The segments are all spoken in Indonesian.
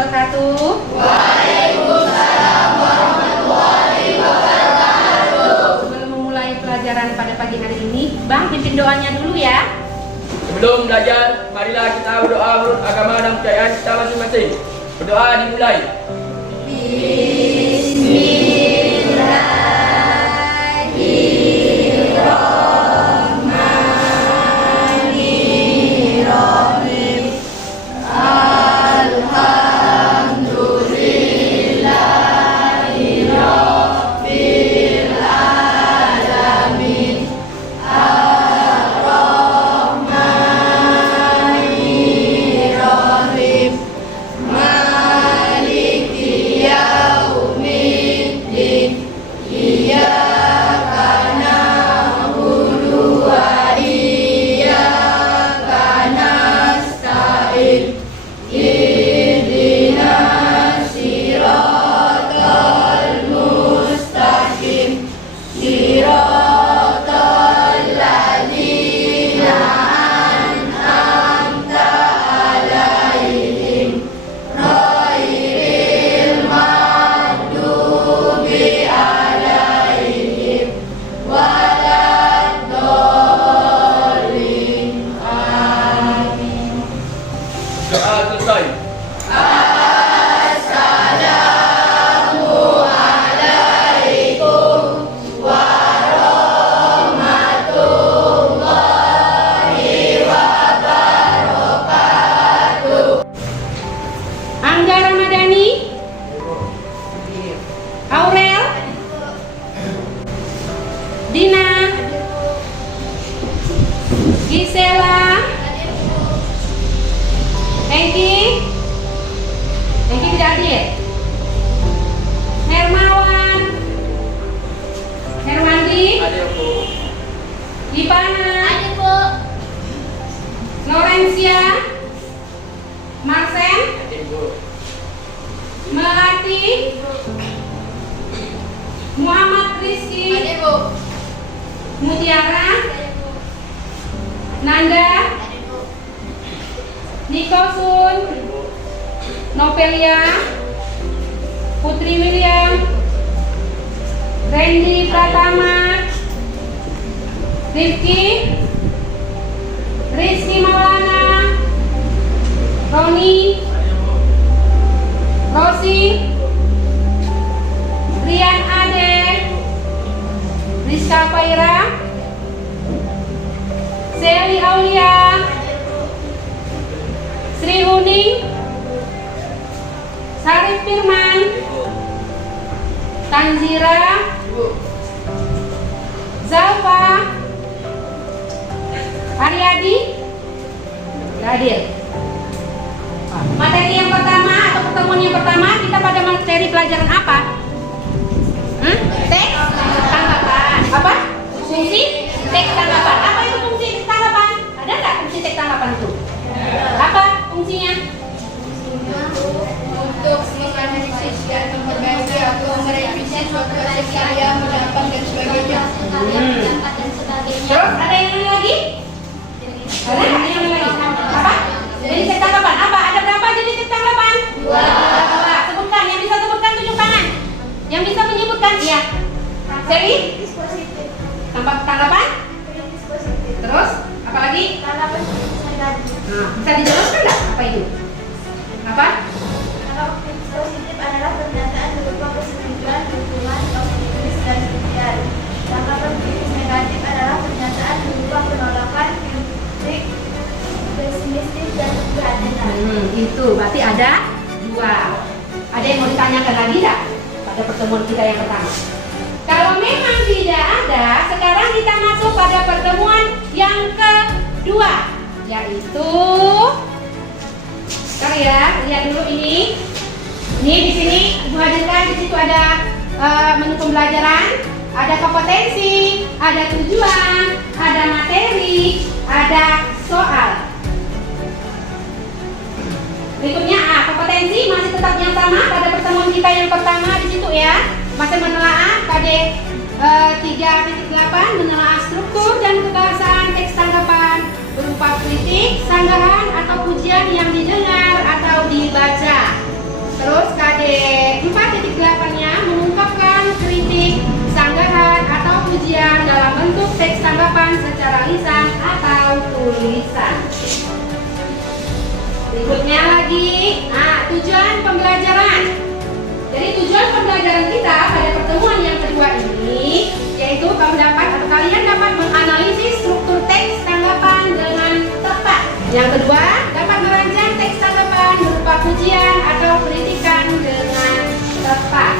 wabarakatuh. Waalaikumsalam warahmatullahi wabarakatuh. Sebelum memulai pelajaran pada pagi hari ini, Bang pimpin doanya dulu ya. Sebelum belajar, marilah kita berdoa menurut agama dan kepercayaan kita masing-masing. Berdoa dimulai. Doa selesai. Angga Ramadhani, Aurel, Dina, Gisela, Hengki tidak hadir. Hermawan, Hermandi, Adik Bu. Ipana, Adik Bu. Lorencia, Marsen, Adik Bu. Melati, Muhammad Rizky, Adik Bu. Mutiara, Adik Bu. Nanda, Adik Bu. Niko Sun, Novelia, Putri William, Randy Pratama, Rifki, Rizky Maulana, Roni, Rosi, Rian Ade, Rizka Faira, Seli Aulia, Sri Uning, Sarif Firman, Tanzira, Zalfa, Aryadi, hadir. Materi yang pertama atau pertemuan yang pertama kita pada materi pelajaran apa? Teks tanggapan. Apa? Fungsi teks tanggapan. Apa itu fungsi teks tanggapan? Ada nggak fungsi teks tanggapan itu? Apa fungsinya? Untuk menganalisis dan memperbaiki atau merevisi suatu hasil karya, pendapat dan sebagainya. Terus ada yang lain lagi? Ada yang lain lagi? Apa? Jadi teks tanggapan. Apa? Ada berapa jenis teks tanggapan? Dua. Sebutkan. Yang bisa sebutkan tunjuk tangan. Yang bisa menyebutkan? Iya. Seri? Tanggapan? Terus? Apa lagi? Bisa dijelaskan nggak apa itu? Apa? Positif adalah pernyataan berupa kesetujuan, dukungan, optimis, dan sosial. Tanggapan negatif adalah pernyataan berupa penolakan, kritik, pesimistis, dan keprihatinan. Itu berarti ada dua. Ada yang mau ditanyakan lagi nggak pada pertemuan kita yang pertama? Kalau memang tidak ada, sekarang kita masuk pada pertemuan yang kedua, yaitu karya. Lihat dulu ini. Ini di sini Ibu hadirkan, di situ ada menu pembelajaran, ada kompetensi, ada tujuan, ada materi, ada soal. Berikutnya kompetensi masih tetap yang sama pada pertemuan kita yang pertama di situ ya. Masih menelaah KD 3.8 menelaah struktur dan kebahasaan teks tanggapan berupa kritik, sanggahan atau pujian yang didengar atau dibaca. Terus KD 4.8-nya mengungkapkan kritik, sanggahan atau pujian dalam bentuk teks tanggapan secara lisan atau tulisan. Berikutnya lagi, tujuan pembelajaran. Jadi tujuan pembelajaran kita pada pertemuan yang kedua ini yaitu kalian dapat menganalisis struktur teks tanggapan dengan tepat. Yang kedua, dapat merancang teks tanggapan berupa pujian atau kritikan dengan tepat.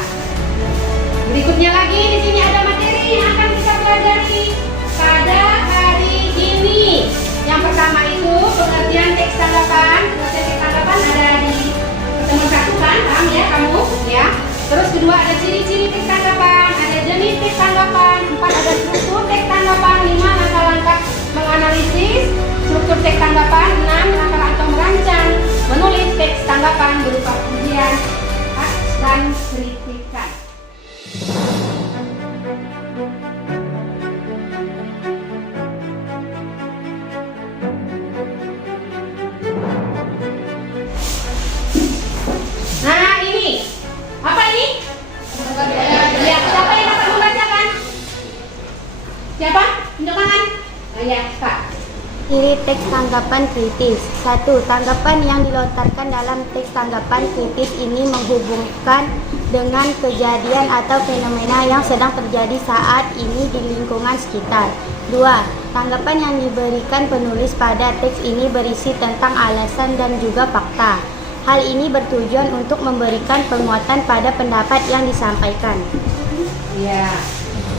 Berikutnya lagi, di sini ada materi yang akan kita pelajari pada hari ini. Yang pertama itu pengertian teks tanggapan. Pengertian teks tanggapan ada di pertemuan satu kan, paham ya kamu? Ya. Terus kedua ada ciri-ciri teks tanggapan, ada jenis teks tanggapan, 4 ada struktur teks tanggapan, 5 langkah-langkah menganalisis struktur teks tanggapan, 6 langkah-langkah merancang menulis teks tanggapan berupa pujian dan kritikan. Nah ini, apa ini? Ya, siapa yang dapat membacakan? Siapa? Tunjuk tangan. Oh ya, Kak. Ciri teks tanggapan kritis. 1. Tanggapan yang dilontarkan dalam teks tanggapan kritis ini menghubungkan dengan kejadian atau fenomena yang sedang terjadi saat ini di lingkungan sekitar. 2. Tanggapan yang diberikan penulis pada teks ini berisi tentang alasan dan juga fakta. Hal ini bertujuan untuk memberikan penguatan pada pendapat yang disampaikan. Ya.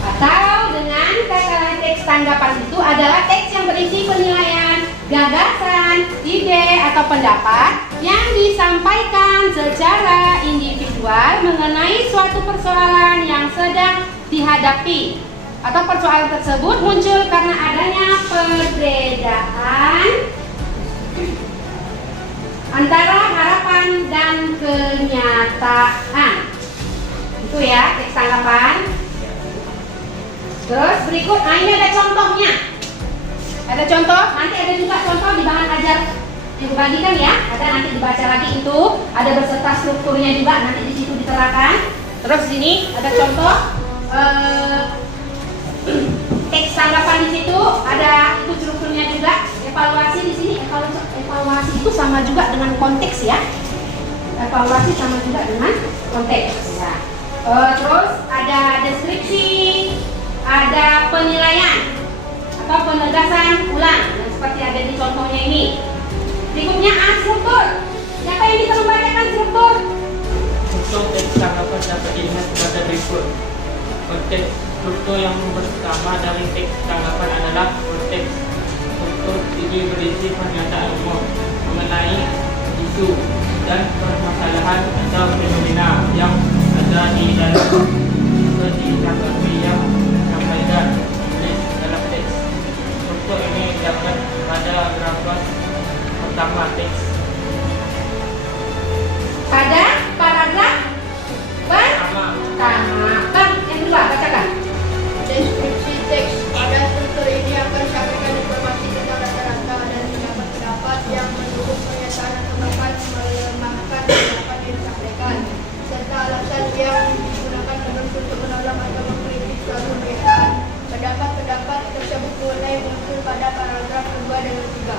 Atau dengan kata lain teks tanggapan itu adalah teks yang berisi penilaian, gagasan, ide atau pendapat yang disampaikan secara individual mengenai suatu persoalan yang sedang dihadapi atau persoalan tersebut muncul karena adanya perbedaan antara harapan dan kenyataan. Itu ya teks tanggapan. Terus berikut, ini ada contohnya. Ada contoh, nanti ada juga contoh di bahan ajar yang dibagikan ya. Ada nanti dibaca lagi itu, ada beserta strukturnya juga nanti di situ diterangkan. Terus sini ada contoh teks tanggapan di situ, ada itu strukturnya juga. Evaluasi di sini, evaluasi itu sama juga dengan konteks ya. Evaluasi sama juga dengan konteks ya. Terus ada deskripsi, ada penilaian atau penegasan ulang yang seperti ada di contohnya ini. Berikutnya struktur. Siapa yang bisa membacakan struktur? Untuk teks tanggapan dapat dilihat pada berikut. Konteks struktur yang pertama dari teks tanggapan adalah konteks. Struktur ini berisi pernyataan umum mengenai isu dan permasalahan atau fenomena yang ada di dalam tanggapan yang disampaikan dalam teks. Struktur ini dapat pada grafik pertama teks. Pada paragraf pertama. Bang, yang kedua bacakan. Deskripsi teks. Pada struktur ini akan disampaikan informasi tentang rata-rata dan pendapat yang mendukung pernyataan atau bahkan melemahkan pendapat yang disampaikan, serta alasan yang digunakan untuk menolak atau mengkritik suatu pernyataan. Pendapat-pendapat tersebut mulai muncul pada paragraf kedua dan ketiga.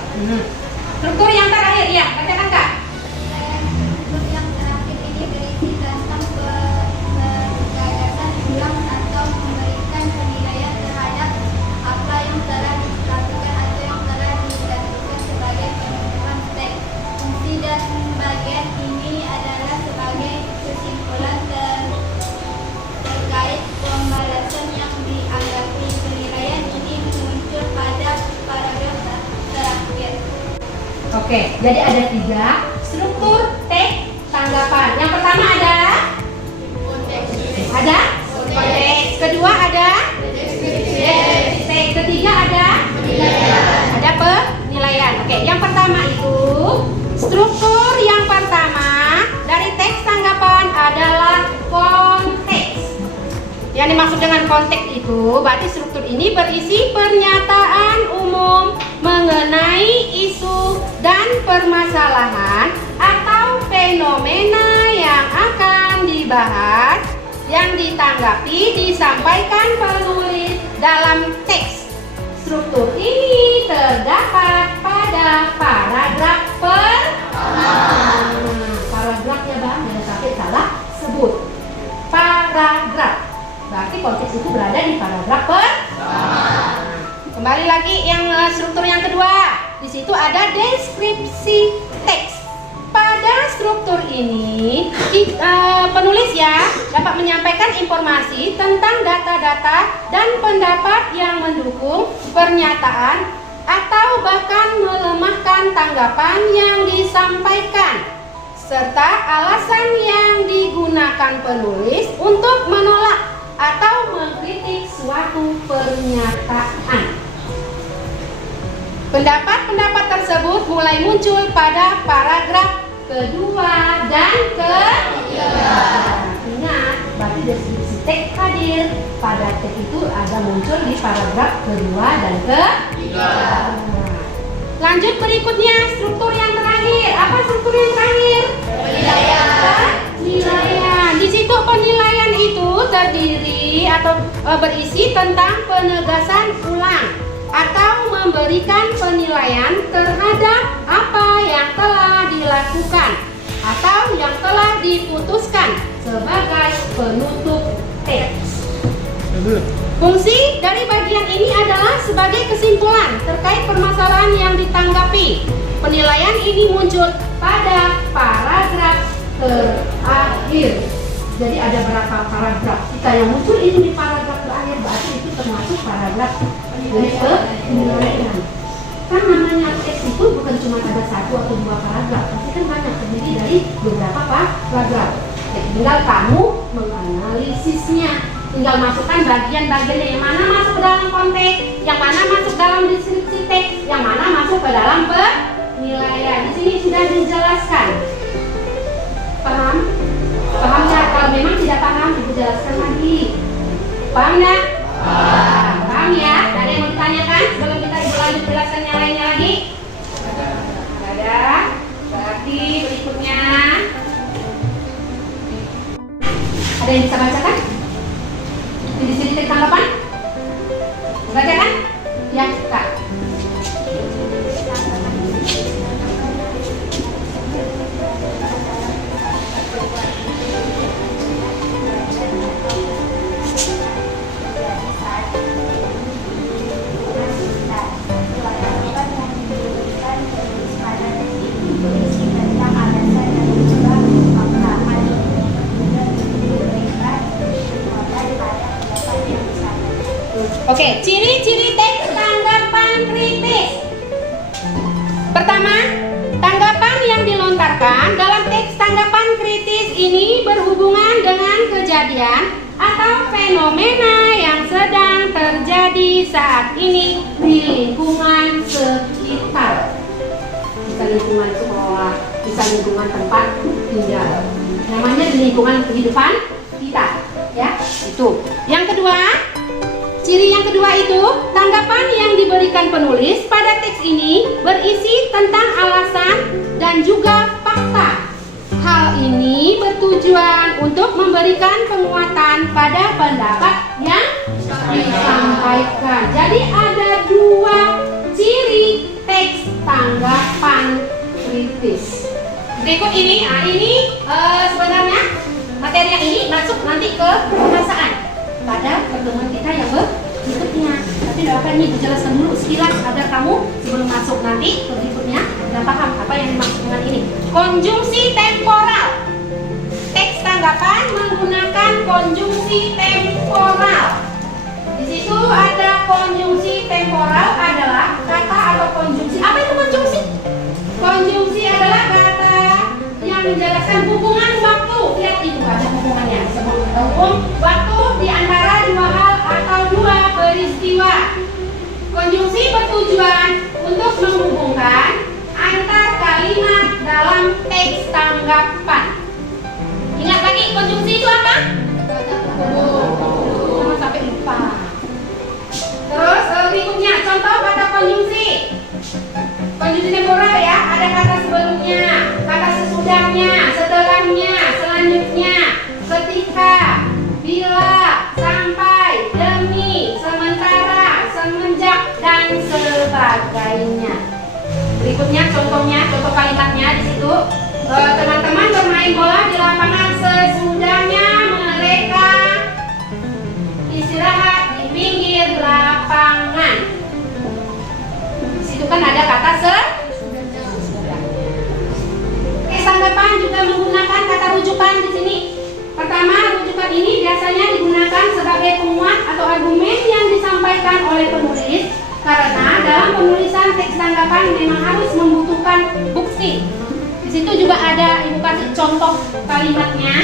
Struktur yang terakhir ya, bacakan Kak. Struktur yang terakhir ini berisi tentang gagasan ulang atau memberikan penilaian terhadap apa yang telah dilakukan atau yang telah dilakukan sebagai penemuan teks. Fungsi dan bagian ini adalah sebagai kesimpulan terkait pembalasan yang dianggapi. Penilaian ini muncul pada paragraf terakhir. Oke, jadi ada 3 struktur teks tanggapan. Yang pertama ada konteks. Kedua ada deskripsi. Ketiga ada penilaian. Oke, yang pertama itu struktur yang pertama dari teks tanggapan adalah konteks. Yang dimaksud dengan konteks itu berarti struktur ini berisi pernyataan umum mengenai isu dan permasalahan atau fenomena yang dibahas, yang ditanggapi, disampaikan penulis dalam teks. Struktur ini terdapat pada paragraf paragrafnya bang, jangan sampai salah sebut. Paragraf, berarti konteks itu berada di paragraf Kembali lagi yang struktur yang kedua. Di situ ada deskripsi teks. Pada struktur ini, penulis ya dapat menyampaikan informasi tentang data-data dan pendapat yang mendukung pernyataan atau bahkan melemahkan tanggapan yang disampaikan, serta alasan yang digunakan penulis untuk menolak atau mengkritik suatu pernyataan. Pendapat-pendapat tersebut mulai muncul pada paragraf kedua dan ketiga. Ingat, berarti deskripsi teks hadir pada teks itu ada muncul di paragraf kedua dan ketiga. Lanjut berikutnya, struktur yang terakhir. Apa struktur yang terakhir? Penilaian. Di situ penilaian itu terdiri atau berisi tentang penegasan ulang atau memberikan penilaian terhadap apa yang telah dilakukan atau yang telah diputuskan sebagai penutup teks. Fungsi dari bagian ini adalah sebagai kesimpulan terkait permasalahan yang ditanggapi. Penilaian ini muncul pada paragraf terakhir. Jadi ada berapa paragraf kita yang muncul ini di paragraf terakhir, berarti itu termasuk paragraf penilaian. Kan namanya teks itu bukan cuma ada satu atau dua paragraf, pasti kan banyak, terdiri dari beberapa paragraf. Tinggal kamu menganalisisnya, tinggal masukkan bagian-bagiannya, yang mana masuk ke dalam konteks, yang mana masuk dalam deskripsi teks, yang mana masuk ke dalam penilaian. Di sini sudah dijelaskan. Paham? Paham nggak? Kalau memang tidak paham, Ibu jelaskan lagi. Paham nggak? Paham ya? Ada yang mau ditanyakan sebelum kita Ibu lanjut jelaskan yang lainnya lagi? Ada. Berarti berikutnya ada yang bisa bacakan? Di sini teks tanggapan? Bacakan? Ya, Kak. Oke, ciri-ciri teks tanggapan kritis. Pertama, tanggapan yang dilontarkan dalam teks tanggapan kritis ini berhubungan dengan kejadian atau fenomena yang sedang terjadi saat ini di lingkungan sekitar. Bisa lingkungan sekolah, bisa lingkungan tempat tinggal. Namanya di lingkungan kehidupan kita, ya. Itu. Yang kedua, ciri yang kedua itu, tanggapan yang diberikan penulis pada teks ini berisi tentang alasan dan juga fakta. Hal ini bertujuan untuk memberikan penguatan pada pendapat yang disampaikan. Jadi ada dua ciri teks tanggapan kritis. Berikut ini, sebenarnya materi yang ini masuk nanti ke perasaan pada pertemuan kita yang berikutnya. Tapi doakan ini dijelaskan dulu sekilas agar kamu sebelum masuk nanti ke berikutnya sudah paham apa yang dimaksud dengan ini. Konjungsi temporal. Teks tanggapan menggunakan konjungsi temporal. Di situ ada konjungsi temporal adalah kata atau konjungsi. Apa itu konjungsi? Konjungsi adalah kata yang menjelaskan hubungan waktu. Lihat itu ada hubungannya. Hubung waktu di antara dua hal atau dua peristiwa. Konjungsi bertujuan untuk menghubungkan antar kalimat dalam teks tanggapan. Ingat lagi konjungsi itu apa? Jangan sampai lupa. Terus berikutnya contoh kata konjungsi. Konjungsi temporal ya, ada kata sebelumnya, kata sesudahnya, setelahnya, selanjutnya, ketika hargainya. Berikutnya contohnya, contoh kalimatnya di situ. Teman-teman bermain bola di lapangan sesudahnya mereka istirahat di pinggir lapangan. Di situ kan ada kata sesudah. Teks tanggapan juga menggunakan kata rujukan di sini. Pertama, rujukan ini biasanya digunakan sebagai penguat atau argumen yang disampaikan oleh penulis karena dalam penulisan teks tanggapan memang harus membutuhkan bukti. Di situ juga ada Ibu kasih contoh kalimatnya.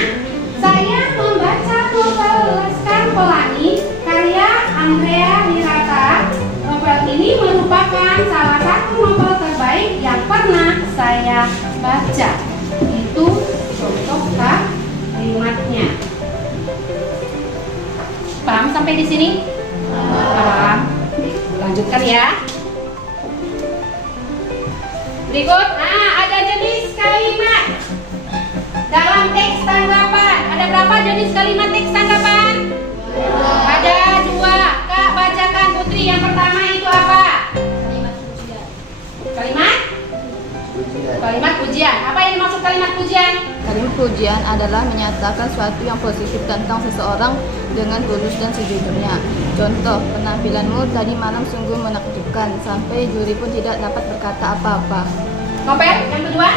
Saya membaca novel Laskar Pelangi karya Andrea Hirata. Novel ini merupakan salah satu novel terbaik yang pernah saya baca. Itu contoh kalimatnya. Paham sampai di sini? Paham. Lanjutkan ya. Berikut, ada jenis kalimat dalam teks tanggapan. Ada berapa jenis kalimat teks tanggapan? Ada 2. Kak, bacakan Putri. Yang pertama itu apa? Kalimat pujian. Apa yang dimaksud kalimat pujian? Kalimat pujian adalah menyatakan sesuatu yang positif tentang seseorang dengan tulus dan sejujurnya. Contoh, penampilanmu tadi malam sungguh menakjubkan, sampai juri pun tidak dapat berkata apa-apa. Novel, yang kedua?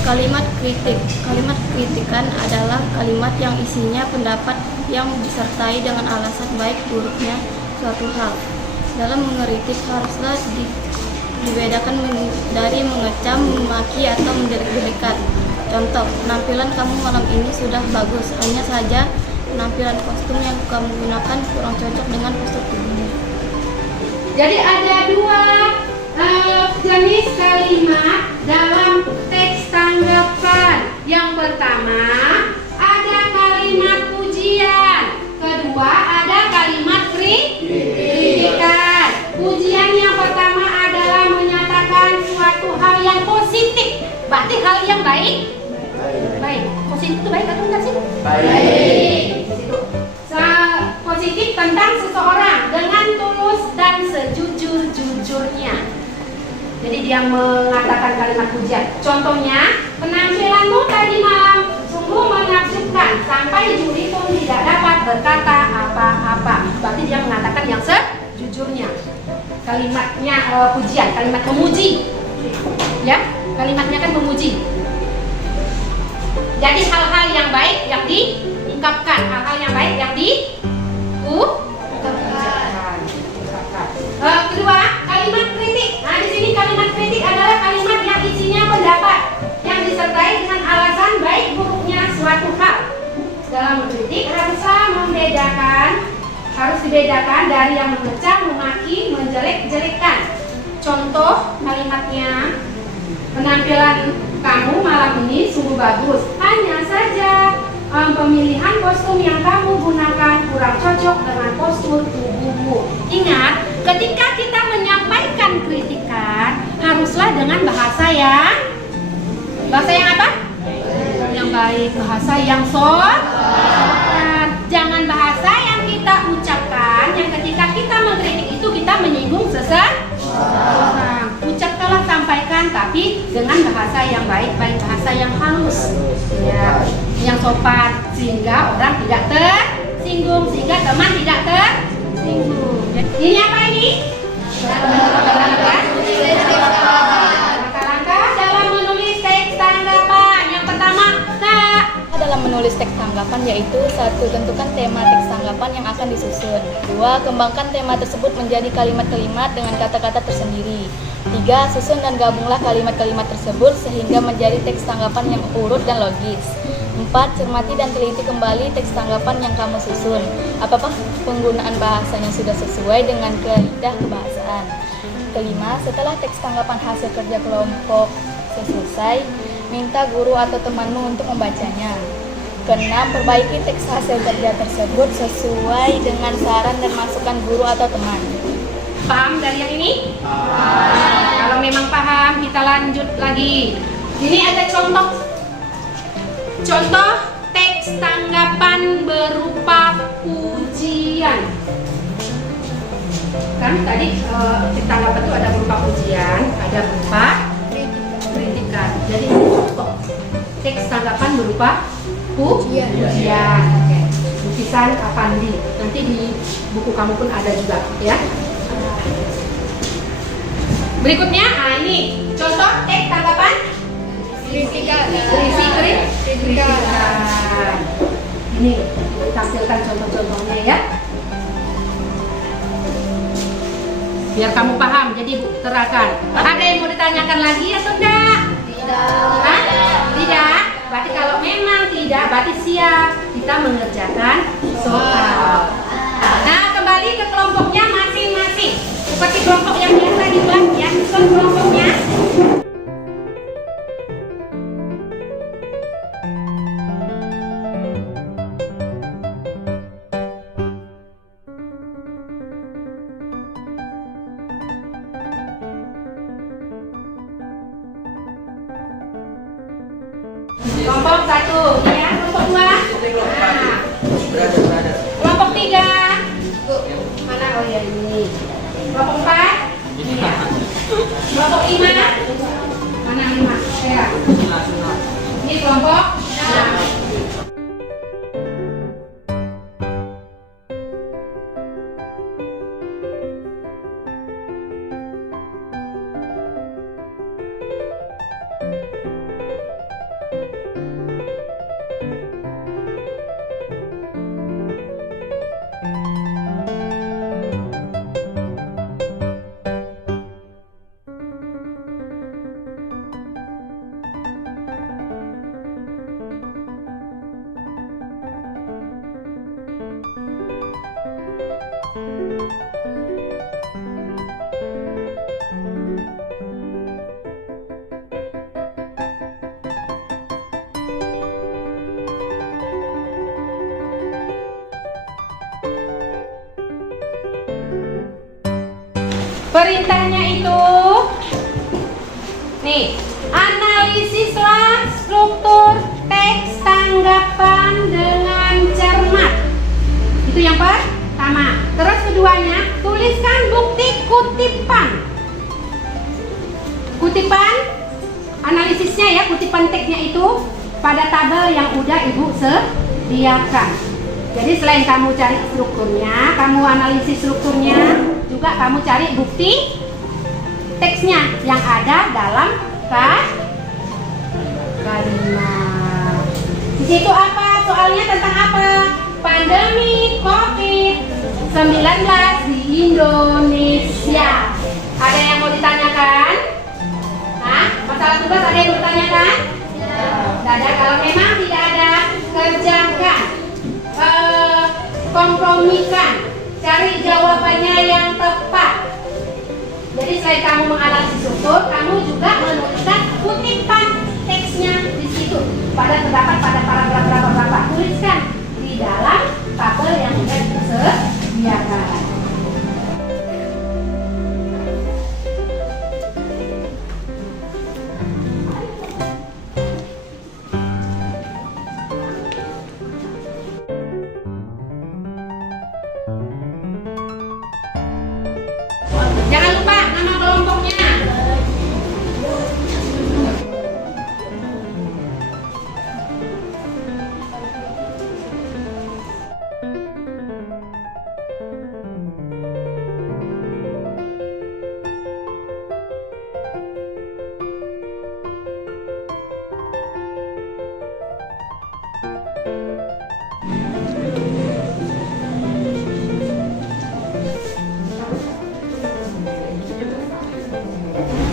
Kalimat kritik. Kalimat kritikan adalah kalimat yang isinya pendapat yang disertai dengan alasan baik buruknya suatu hal. Dalam mengkritik haruslah dibedakan dari mengecam, memaki, atau menjelek-jelekan. Contoh, penampilan kamu malam ini sudah bagus, hanya saja penampilan kostum yang kamu gunakan kurang cocok dengan postur tubuhmu. Jadi ada 2 jenis kalimat dalam teks tanggapan. Yang pertama ada kalimat pujian, kedua ada kalimat kritikan. Pujian yang pertama adalah menyatakan suatu hal yang positif, berarti hal yang baik. Baik, positif itu baik atau enggak sih? Baik. Positif tentang seseorang dengan tulus dan sejujur-jujurnya. Jadi dia mengatakan kalimat pujian. Contohnya, penampilanmu tadi malam sungguh menakjubkan, sampai juri pun tidak dapat berkata apa-apa. Berarti dia mengatakan yang sejujurnya. Kalimatnya pujian, kalimat memuji. Ya, kalimatnya kan memuji. Jadi hal-hal yang baik yang diungkapkan, hal-hal yang baik yang kedua, kalimat kritik. Nah, di sini kalimat kritik adalah kalimat yang isinya pendapat yang disertai dengan alasan baik buruknya suatu hal. Dalam mengkritik harus dibedakan dari yang mengecam, memaki, menjelek-jelekan. Contoh kalimatnya, penampilan kamu malam ini sungguh bagus, hanya saja pemilihan kostum yang kamu gunakan kurang cocok dengan postur tubuhmu. Ingat, ketika kita menyampaikan kritikan, haruslah dengan bahasa yang apa? Yang baik, bahasa yang sopan. Jangan bahasa yang kita ucapkan, yang ketika kita mengkritik itu kita menyinggung seseorang. Ucapkanlah, sampaikan, tapi dengan bahasa yang baik, bahasa yang halus, ya, yang sopan, sehingga orang tidak tersinggung, sehingga teman tidak tersinggung. Ini apa ini? Langkah-langkah dalam menulis teks tanggapan. Yang pertama, Kak. Dalam menulis teks tanggapan yaitu 1. Tentukan tema teks tanggapan yang akan disusun. 2. Kembangkan tema tersebut menjadi kalimat-kalimat dengan kata-kata tersendiri. 3. Susun dan gabunglah kalimat-kalimat tersebut sehingga menjadi teks tanggapan yang urut dan logis. 4. Cermati dan teliti kembali teks tanggapan yang kamu susun. Apakah penggunaan bahasanya sudah sesuai dengan kaidah kebahasaan? 5. Setelah teks tanggapan hasil kerja kelompok selesai, minta guru atau temanmu untuk membacanya. 6. Perbaiki teks hasil kerja tersebut sesuai dengan saran dan masukan guru atau teman. Paham dari yang ini? Kalau memang paham, kita lanjut lagi. Ini ada contoh teks tanggapan berupa pujian. kan tadi teks tanggapan itu ada berupa pujian, ada berupa kritikan. Jadi teks tanggapan berupa pujian. Oke. Lukisan Avandi. Nanti di buku kamu pun ada juga, ya. Berikutnya, ini contoh teks tanggapan Kritikan. kritikan. Ini tampilkan contoh-contohnya ya. Biar kamu paham, jadi Bu terangkan. Ada yang mau ditanyakan lagi atau enggak? Hah? Tidak. Berarti kalau memang tidak, berarti siap kita mengerjakan soal. Nah, kembali ke kelompoknya masing-masing. Seperti kelompok yang biasa dibuat ya, susun kelompoknya. Kelompok 1, ya. Kelompok 2. Nah. Kelompok 3. Mana? Oh ya ini. Kelompok 4. Ya. Kelompok 5. Mana 5? Ya. Ini kelompok 6. Perintahnya itu nih, analisislah struktur teks tanggapan dengan cermat. Itu yang pertama. Terus keduanya, tuliskan bukti kutipan. Kutipan analisisnya ya, kutipan teksnya itu pada tabel yang udah Ibu sediakan. Jadi selain kamu cari strukturnya, kamu analisis strukturnya, juga kamu cari bukti teksnya yang ada dalam kalimat. Di situ apa? Soalnya tentang apa? Pandemi COVID-19 di Indonesia. Ada yang mau ditanyakan? Nah, masalah tugas ada yang mau ditanyakan? Tidak ada. Kalau memang tidak ada, kerjakan. Kompromikan, cari jawabannya yang tepat. Jadi selain kamu menganalisis struktur, kamu juga menuliskan kutipan teksnya di situ. Terdapat pada paragraf berapa, tuliskan di dalam tabel yang sudah disediakan. Jangan lupa nama kelompoknya.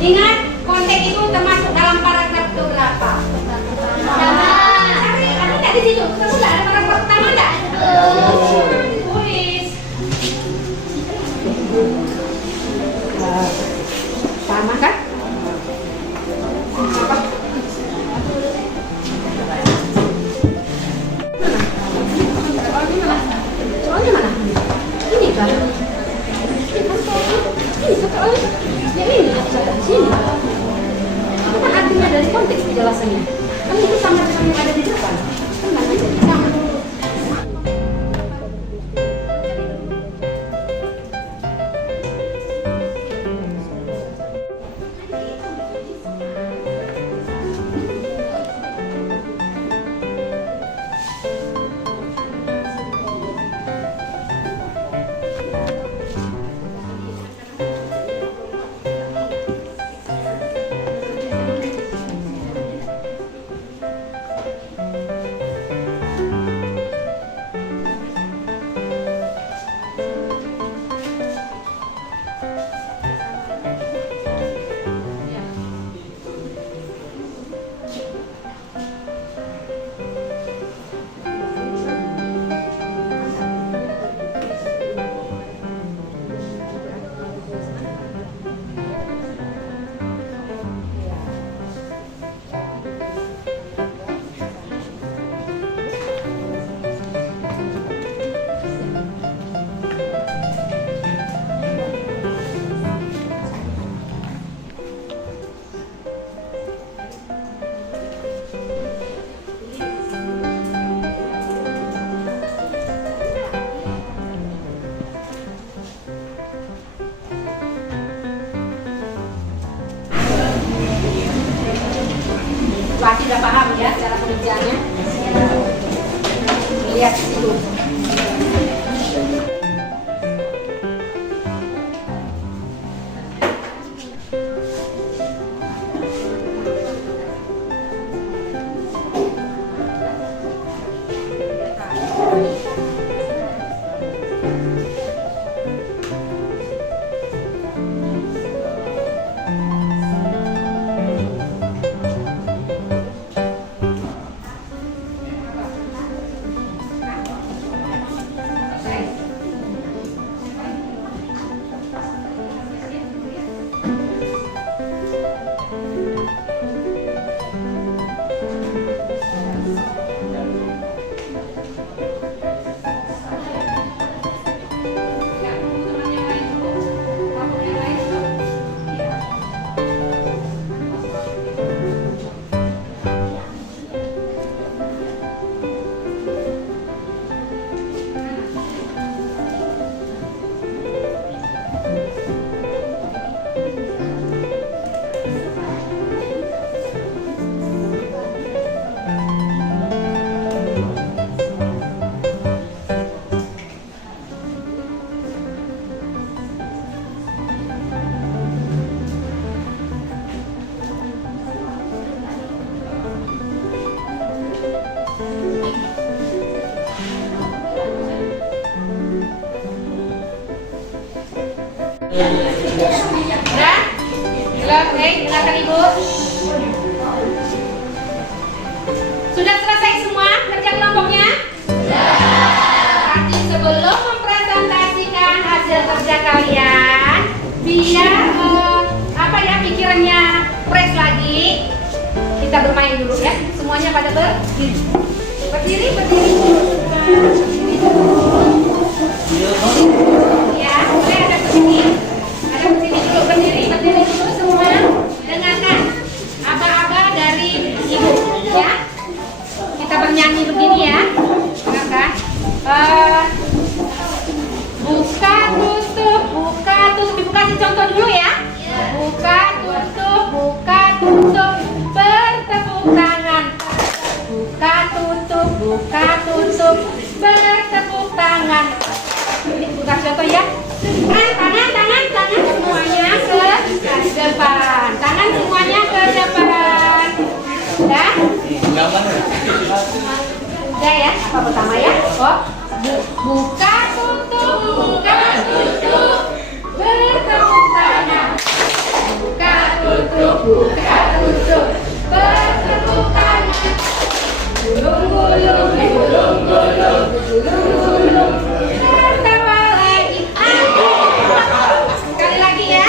Ingat, konteks itu termasuk dalam paragraf keberapa? Cari, ada nggak di situ? Kamu nggak ada paragraf pertama nggak? Tulis. Sama kan? Soalnya mana? Ini kan? Ini soalnya. Ya ini ada di sini. Itu kan artinya dari konteks penjelasannya. Kan itu sama dengan yang ada di depan. Kan nggak jadi sama. Pasti udah paham ya cara pengerjaannya. Lihat di situ. Udah? Belum, dengarkan Ibu. Sudah selesai semua kerja kelompoknya? Berarti sebelum mempresentasikan hasil kerja kalian, biar pikirannya fresh lagi, kita bermain dulu ya. Semuanya pada berdiri. Berdiri. Ya, boleh ada kesini. Ada kesini dulu, berdiri dulu semua. Dengarkan aba-aba dari Ibu ya. Kita bernyanyi begini ya. Dengarkan. Buka tutup. Dibuka si contoh dulu ya. Buka tutup, bertepuk tangan. Buka tutup, bertepuk tangan. Ini buka contoh ya. Tangan semuanya ke depan. Tangan semuanya ke depan. Udah? Udah ya, apa pertama ya? Buka tutup, bertepuk tangan. Buka tutup, bertepuk tangan. Gulung. Tertawa lagi. Sekali lagi ya.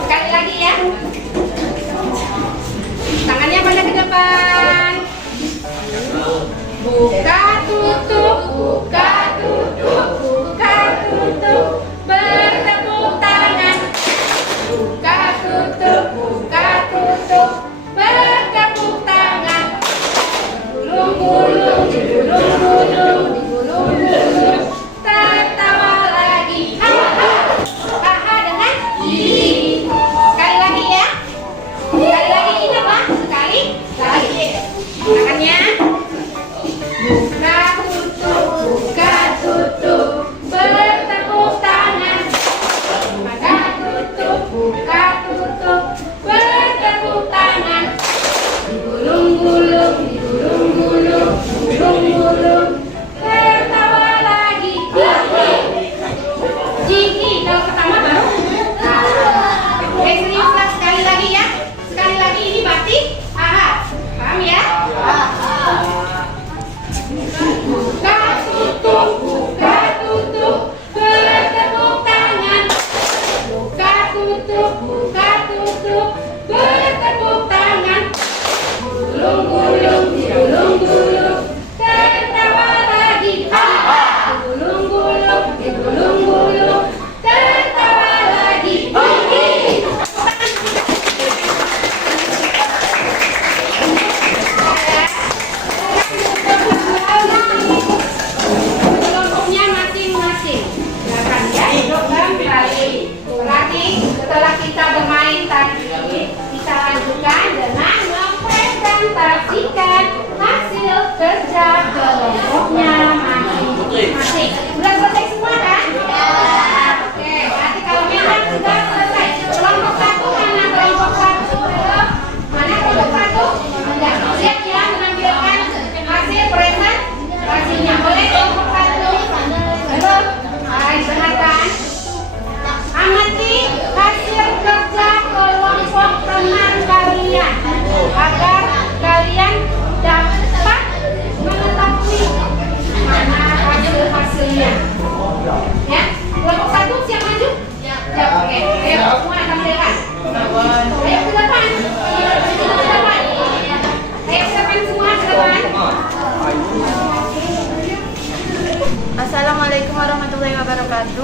Sekali lagi ya. Tangannya pada ke depan.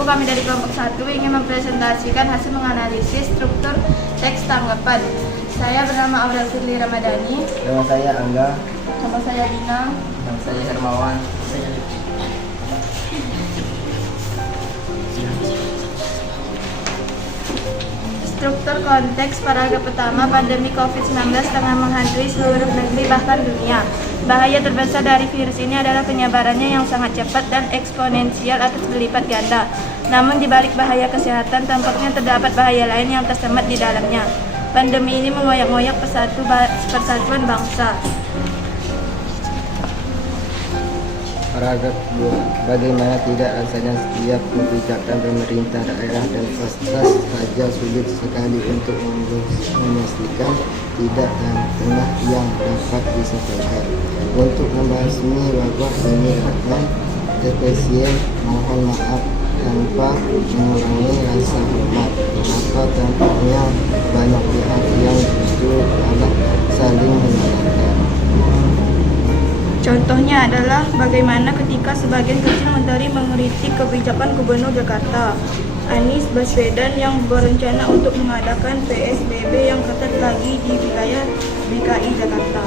kami dari kelompok 1 ingin mempresentasikan hasil menganalisis struktur teks tanggapan. Saya bernama Aurel Firly Ramadhani. Nama saya Angga. Nama saya Dina. Nama saya Hermawan. Struktur konteks paragraf pertama, pandemi COVID-19 tengah menghantui seluruh negeri bahkan dunia. Bahaya terbesar dari virus ini adalah penyebarannya yang sangat cepat dan eksponensial atau berlipat ganda. Namun di balik bahaya kesehatan, tampaknya terdapat bahaya lain yang tersemat di dalamnya. Pandemi ini mengoyak-ngoyak persatuan bangsa. Paragraf 2. Bagaimana tidak rasanya setiap kebijakan pemerintah daerah dan swasta saja sulit sekali untuk memastikan tidak dan tengah yang dapat diselesaikan. Untuk membasmi wabah ini dengan efisien, mohon maaf tanpa mengurangi rasa hormat. Maka tampaknya banyak pihak yang justru malah saling menyalahkan. Contohnya adalah bagaimana ketika sebagian kecil menteri mengkritik kebijakan Gubernur Jakarta Anies Baswedan yang berencana untuk mengadakan PSBB yang ketat lagi di wilayah DKI Jakarta.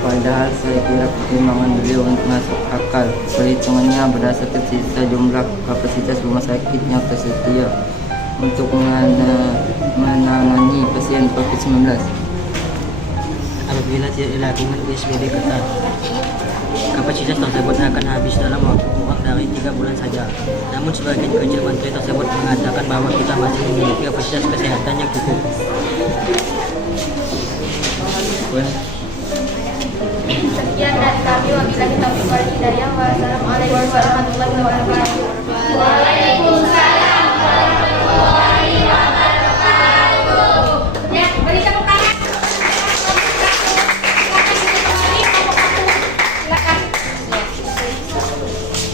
Padahal saya kira pertimbangan beliau untuk masuk akal. Perhitungannya berdasarkan sisa jumlah kapasitas rumah sakit yang tersedia untuk menangani pasien COVID-19. Apabila tidak dilakukan PSBB ketat, kapasitas tersebut akan habis dalam waktu kurang dari 3 bulan saja. Namun sebagian kecil menteri tersebut mengatakan bahwa kita masih memiliki kapasitas kesehatan yang cukup. Sekian dari kami, wabillahi taufiq wal hidayah. Wassalamualaikum warahmatullahi wabarakatuh. Waalaikumsalam warahmatullahi wabarakatuh. Ya, beri tepuk tangan. Silakan.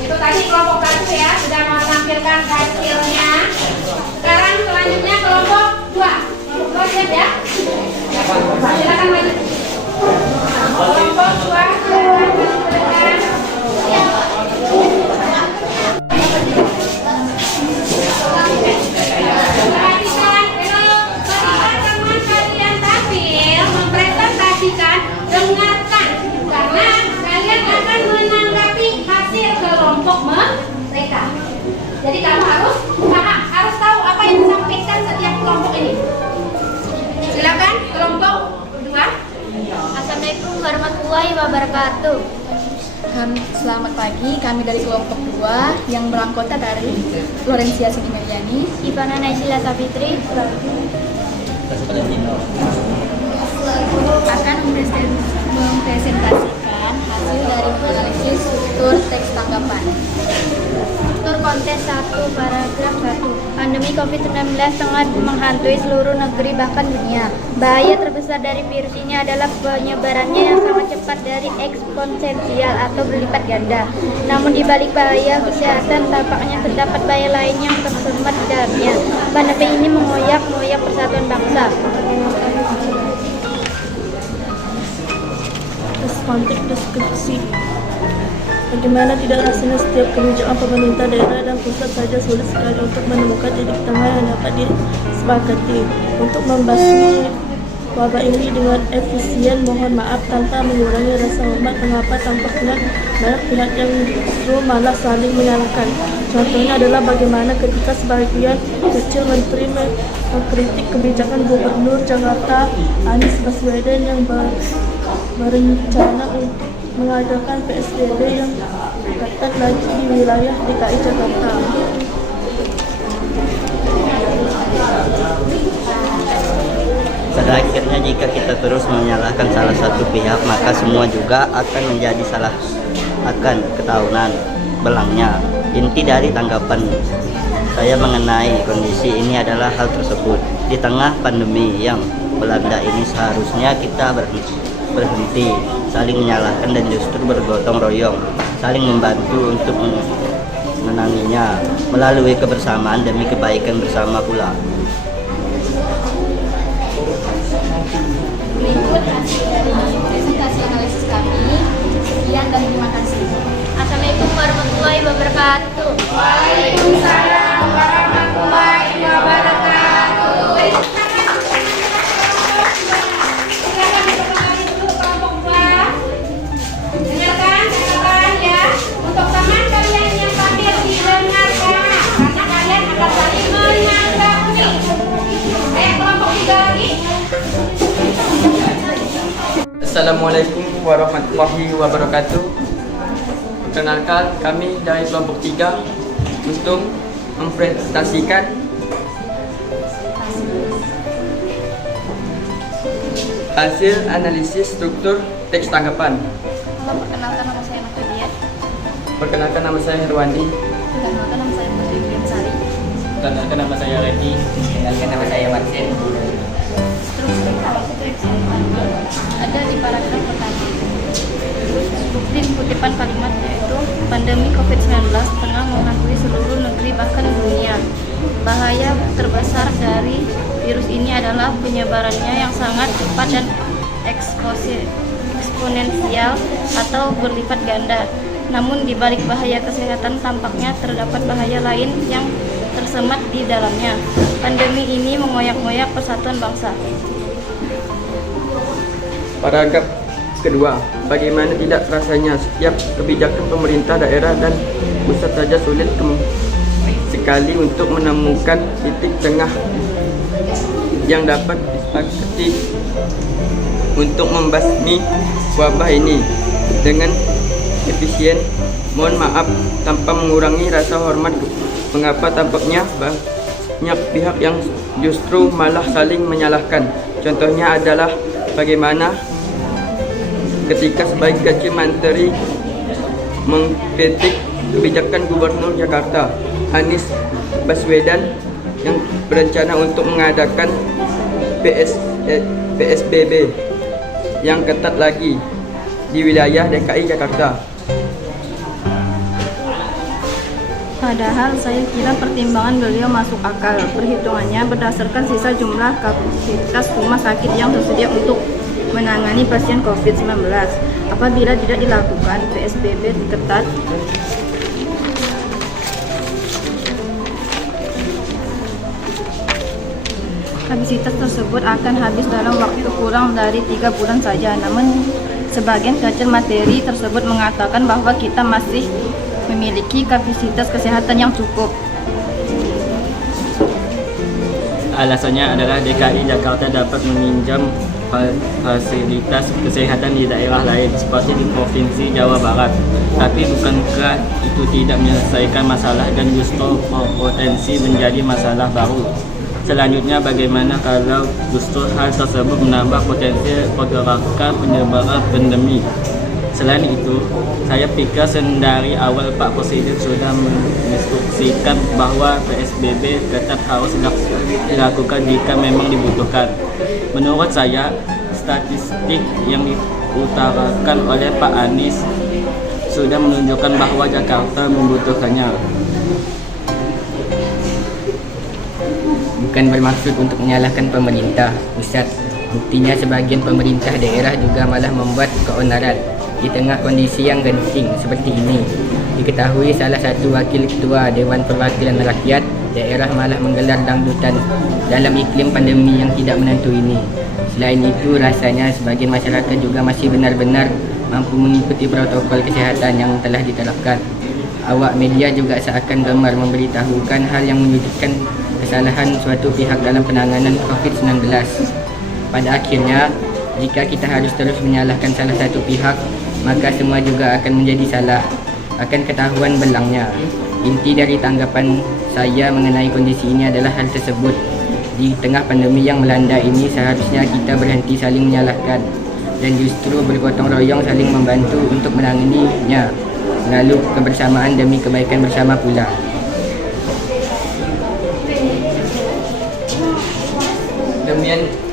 Itu tadi kelompok 1 ya, sudah menampilkan hasilnya. Sekarang selanjutnya kelompok 2. Kelompok 2 siap ya? Silakan maju. Kelompok 2 silakan maju ke depan. Perhatikan, ketika teman kalian tampil mempresentasikan, dengarkan karena kalian akan menanggapi hasil kelompok mereka. Jadi kamu harus paham, harus tahu apa yang disampaikan setiap kelompok ini. Silakan kelompok 2. Assalamualaikum warahmatullahi wabarakatuh. Selamat pagi, kami dari kelompok 2 yang beranggota dari Florencia Siti Meliani, Ivana Naisila Safitri. akan mempresentasikan hasil dari analisis struktur teks tanggapan. Struktur konteks 1, paragraf 1. Pandemi COVID-19 tengah menghantui seluruh negeri bahkan dunia. Bahaya terbesar dari virus ini adalah penyebarannya yang sangat cepat dari eksponensial atau berlipat ganda. Namun di balik bahaya kesehatan, tampaknya terdapat bahaya lain yang tersemat di dalamnya. Pandemi ini mengoyak-ngoyak persatuan bangsa. Konteks deskripsi. Bagaimana tidak rasanya setiap kebijakan pemerintah daerah dan pusat saja sulit sekali untuk menemukan titik tengah yang dapat disepakati. Untuk membasmi wabah ini dengan efisien, mohon maaf tanpa mengurangi rasa hormat. Mengapa tampaknya banyak pihak yang justru malah saling menyalahkan. Contohnya adalah bagaimana ketika sebagian kecil menteri mengkritik kebijakan Gubernur Jakarta Anies Baswedan yang berencana untuk mengadakan PSBB yang ketat lagi di wilayah DKI Jakarta. Pada akhirnya jika kita terus menyalahkan salah satu pihak, maka semua juga akan menjadi salah, akan ketahuan belangnya. Inti dari tanggapan saya mengenai kondisi ini adalah hal tersebut. Di tengah pandemi yang melanda ini seharusnya kita berhenti saling menyalahkan dan justru bergotong royong, saling membantu untuk menanginya melalui kebersamaan demi kebaikan bersama pula. Berikut hasil dari presentasi analisis kami. Sekian dan terima kasih. Assalamualaikum Assalamualaikum warahmatullahi wabarakatuh. Waalaikumsalam warahmatullahi wabarakatuh. Silakan diperkenalkan dulu kelompok 2. Dengarkan catatan ya. Untuk teman kalian yang hadir didengarkan, karena kalian akan saling menanggapi. Kelompok 3 lagi. Assalamualaikum warahmatullahi wabarakatuh. Perkenalkan, kami dari kelompok 3 untuk mempresentasikan hasil analisis struktur teks tanggapan. Halo, perkenalkan nama saya Nafia. Perkenalkan, nama saya Herwandi. Perkenalkan nama saya Putri Sari. Perkenalkan, nama saya Redi. Perkenalkan, nama saya Martin. Ada di paragraf pertama. Bukti kutipan kalimat yaitu pandemi COVID-19 tengah menghantui seluruh negeri bahkan dunia. Bahaya terbesar dari virus ini adalah penyebarannya yang sangat cepat dan eksponensial atau berlipat ganda. Namun di balik bahaya kesehatan tampaknya terdapat bahaya lain yang tersemat di dalamnya. Pandemi ini mengoyak-ngoyak persatuan bangsa. Paragraf kedua, bagaimana tidak rasanya setiap kebijakan pemerintah daerah dan pusat saja sulit sekali untuk menemukan titik tengah yang dapat disepakati untuk membasmi wabah ini dengan efisien. Mohon maaf, tanpa mengurangi rasa hormat, mengapa tampaknya banyak pihak yang justru malah saling menyalahkan. Contohnya adalah bagaimana ketika sebagai kecil menteri mengkritik kebijakan Gubernur Jakarta Anies Baswedan yang berencana untuk mengadakan PSBB yang ketat lagi di wilayah DKI Jakarta. Padahal saya kira pertimbangan beliau masuk akal. Perhitungannya berdasarkan sisa jumlah kapasitas rumah sakit yang tersedia untuk menangani pasien COVID-19. Apabila tidak dilakukan PSBB ketat, kapasitas tersebut akan habis dalam waktu kurang dari 3 bulan saja. Namun sebagian kecil materi tersebut mengatakan bahwa kita masih memiliki kapasitas kesehatan yang cukup. Alasannya adalah DKI Jakarta dapat meminjam fasilitas kesehatan di daerah lain seperti di Provinsi Jawa Barat. Tapi bukankah itu tidak menyelesaikan masalah dan justru berpotensi menjadi masalah baru? Selanjutnya, bagaimana kalau justru hal tersebut menambah potensi pergerakan penyebaran pandemi? Selain itu, saya pikir dari awal Pak Presiden sudah menginstruksikan bahwa PSBB ketat harus dilakukan jika memang dibutuhkan. Menurut saya, statistik yang diutarakan oleh Pak Anies sudah menunjukkan bahwa Jakarta membutuhkannya. Bukan bermaksud untuk menyalahkan pemerintah pusat. Buktinya sebagian pemerintah daerah juga malah membuat keonaran di tengah kondisi yang genting seperti ini. Diketahui salah satu wakil ketua Dewan Perwakilan Rakyat daerah malah menggelar dangdutan dalam iklim pandemi yang tidak menentu ini. Selain itu, rasanya sebagian masyarakat juga masih benar-benar mampu mengikuti protokol kesehatan yang telah diterapkan. Awak media juga seakan gemar memberitahukan hal yang menunjukkan kesalahan suatu pihak dalam penanganan COVID-19. Pada akhirnya, jika kita harus terus menyalahkan salah satu pihak, maka semua juga akan menjadi salah, akan ketahuan belangnya. Inti dari tanggapan saya mengenai kondisi ini adalah hal tersebut. Di tengah pandemi yang melanda ini, seharusnya kita berhenti saling menyalahkan dan justru bergotong royong saling membantu untuk menanganinya, lalu kebersamaan demi kebaikan bersama pula.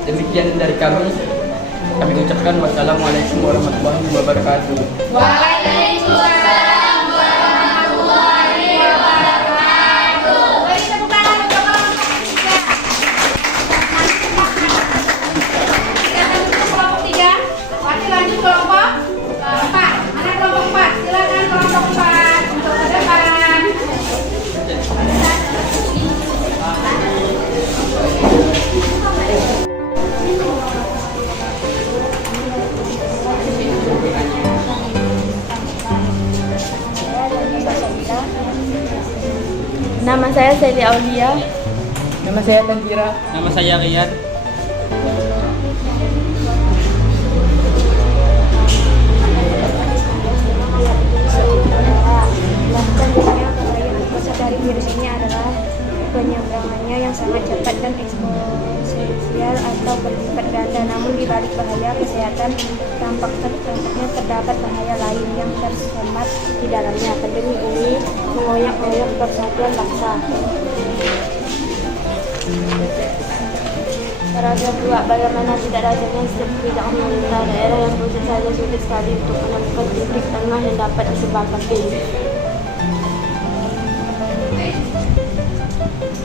Demikian dari kami. Kami ucapkan wassalamualaikum warahmatullahi wabarakatuh. Waalaikumsalam warahmatullahi wabarakatuh. Beri tepuk tangan untuk kelompok 3. Kita lanjut kelompok 3. Masih lanjut kelompok 4. Mana kelompok 4? Silakan kelompok 4. saya Seli Aulia. Nama saya Tangkira. Nama saya Rian. Dari virus ini adalah penyebarannya yang sangat cepat dan eksponensial atau berlipat ganda. Namun di balik bahaya kesehatan tampaknya terdapat bahaya lain yang tersemat di dalamnya. Pandemi ini mengoyak-ngoyak persatuan bangsa. Paragraf 2. Bagaimana tidak lazimnya setiap kebijakan pemerintah daerah yang tentu saja sulit sekali untuk menemukan titik tengah yang dapat disepakati.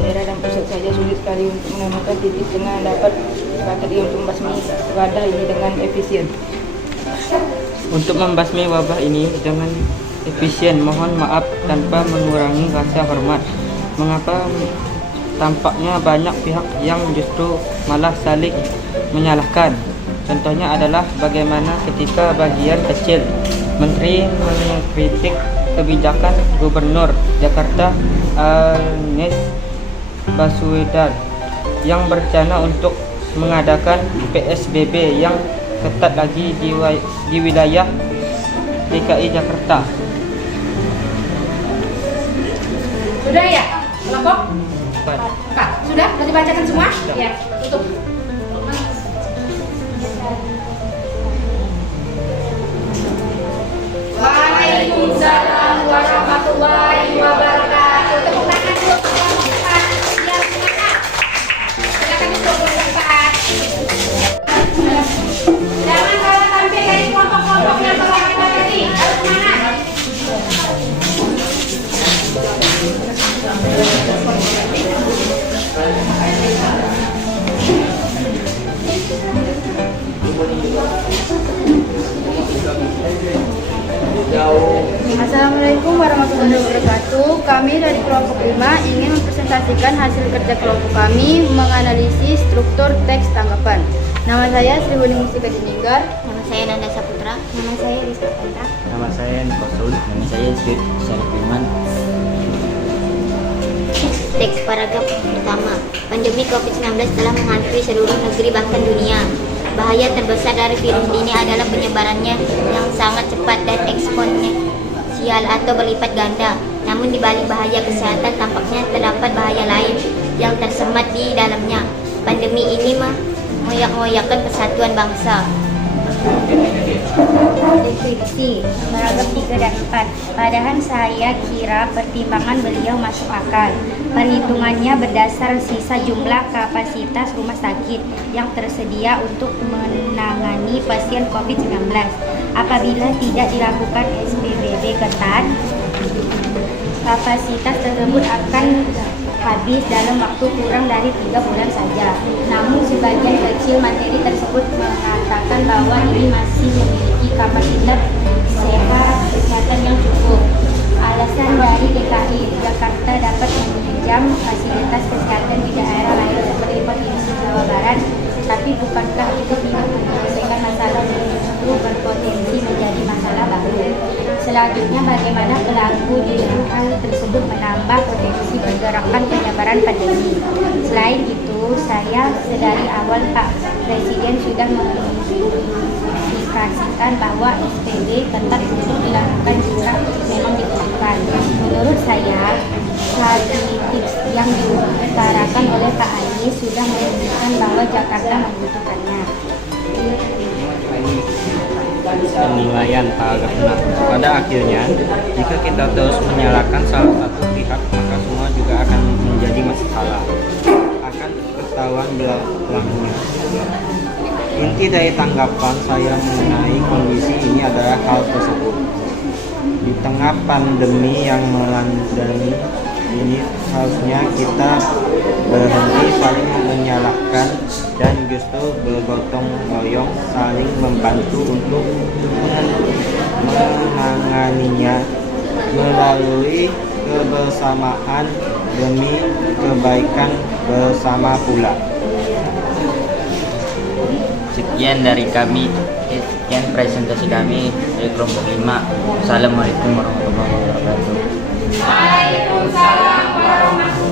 Daerah dan pusat saja sulit sekali untuk menemukan titik tengah yang dapat disepakati untuk membasmi wabah ini dengan efisien. Untuk membasmi wabah ini dengan efisien, mohon maaf tanpa mengurangi rasa hormat. Mengapa tampaknya banyak pihak yang justru malah saling menyalahkan? Contohnya adalah bagaimana ketika bagian kecil menteri mengkritik kebijakan Gubernur Jakarta Anies Baswedan yang berencana untuk mengadakan PSBB yang ketat lagi di wilayah DKI Jakarta. Sudah ya? Kelompok? Kak, sudah? Sudah dibacakan semua? Ya, tutup. Waalaikumsalam warahmatullahi wabarakatuh. Tepuk tangan dulu pada tempat. Ya, silakan. Silakan duduk di tempat. Jangan kalah tampil dari kelompok-kelompok yang telah kita tadi. Harus mana? Assalamualaikum warahmatullahi wabarakatuh. Kami dari kelompok 5 ingin mempresentasikan hasil kerja kelompok kami menganalisis struktur teks tanggapan. Nama saya Sri Huni Mustika Dininggar. Nama saya Nanda Saputra. Nama saya Rizka Penta. Nama saya Nikosul. Nama saya Syarif Iman. Teks paragraf pertama. Pandemi COVID-19 telah menghantui seluruh negeri bahkan dunia. Bahaya terbesar dari virus ini adalah penyebarannya yang sangat cepat dan eksponensial atau berlipat ganda. Namun di balik bahaya kesehatan tampaknya terdapat bahaya lain yang tersemat di dalamnya. Pandemi ini mengoyak-ngoyakkan persatuan bangsa. Deskripsi paragraf 3 dan 4. Padahal saya kira pertimbangan beliau masuk akal. Perhitungannya berdasar sisa jumlah kapasitas rumah sakit yang tersedia untuk menangani pasien COVID-19. Apabila tidak dilakukan SPBB ketat, kapasitas tersebut akan habis dalam waktu kurang dari 3 bulan saja. Namun sebagian kecil materi tersebut mengatakan bahwa ini masih memiliki kapasitas kesehatan yang cukup. Alasan dari DKI Jakarta dapat meminjam fasilitas kesehatan di daerah lain seperti Provinsi Jawa Barat, tetapi bukankah itu tidak menyelesaikan masalah yang justru berpotensi menjadi masalah baru? Selanjutnya, bagaimana pelaku di hal tersebut menambah potensi pergerakan penyebaran pandemi. Selain itu, saya sedari awal Pak Presiden sudah mengindikasikan bahwa SPB tetap untuk dilakukan jika memang dibutuhkan. Menurut saya, statistik yang diutarakan oleh Pak Anies sudah menunjukkan bahwa Jakarta membutuhkannya. Penilaian paragraf 6. Pada akhirnya, jika kita terus menyalahkan salah satu pihak, maka semua juga akan menjadi masalah. Akan ketahuan belakangnya. Inti dari tanggapan saya mengenai kondisi ini adalah hal tersebut. Di tengah pandemi yang melanda ini, harusnya kita berhenti saling menyalahkan dan justru bergotong royong saling membantu untuk menanganinya melalui kebersamaan demi kebaikan bersama pula. Sekian dari kami, sekian presentasi kami dari kelompok 5. Assalamualaikum warahmatullahi wabarakatuh. Waalaikumsalam warahmatullahi wabarakatuh.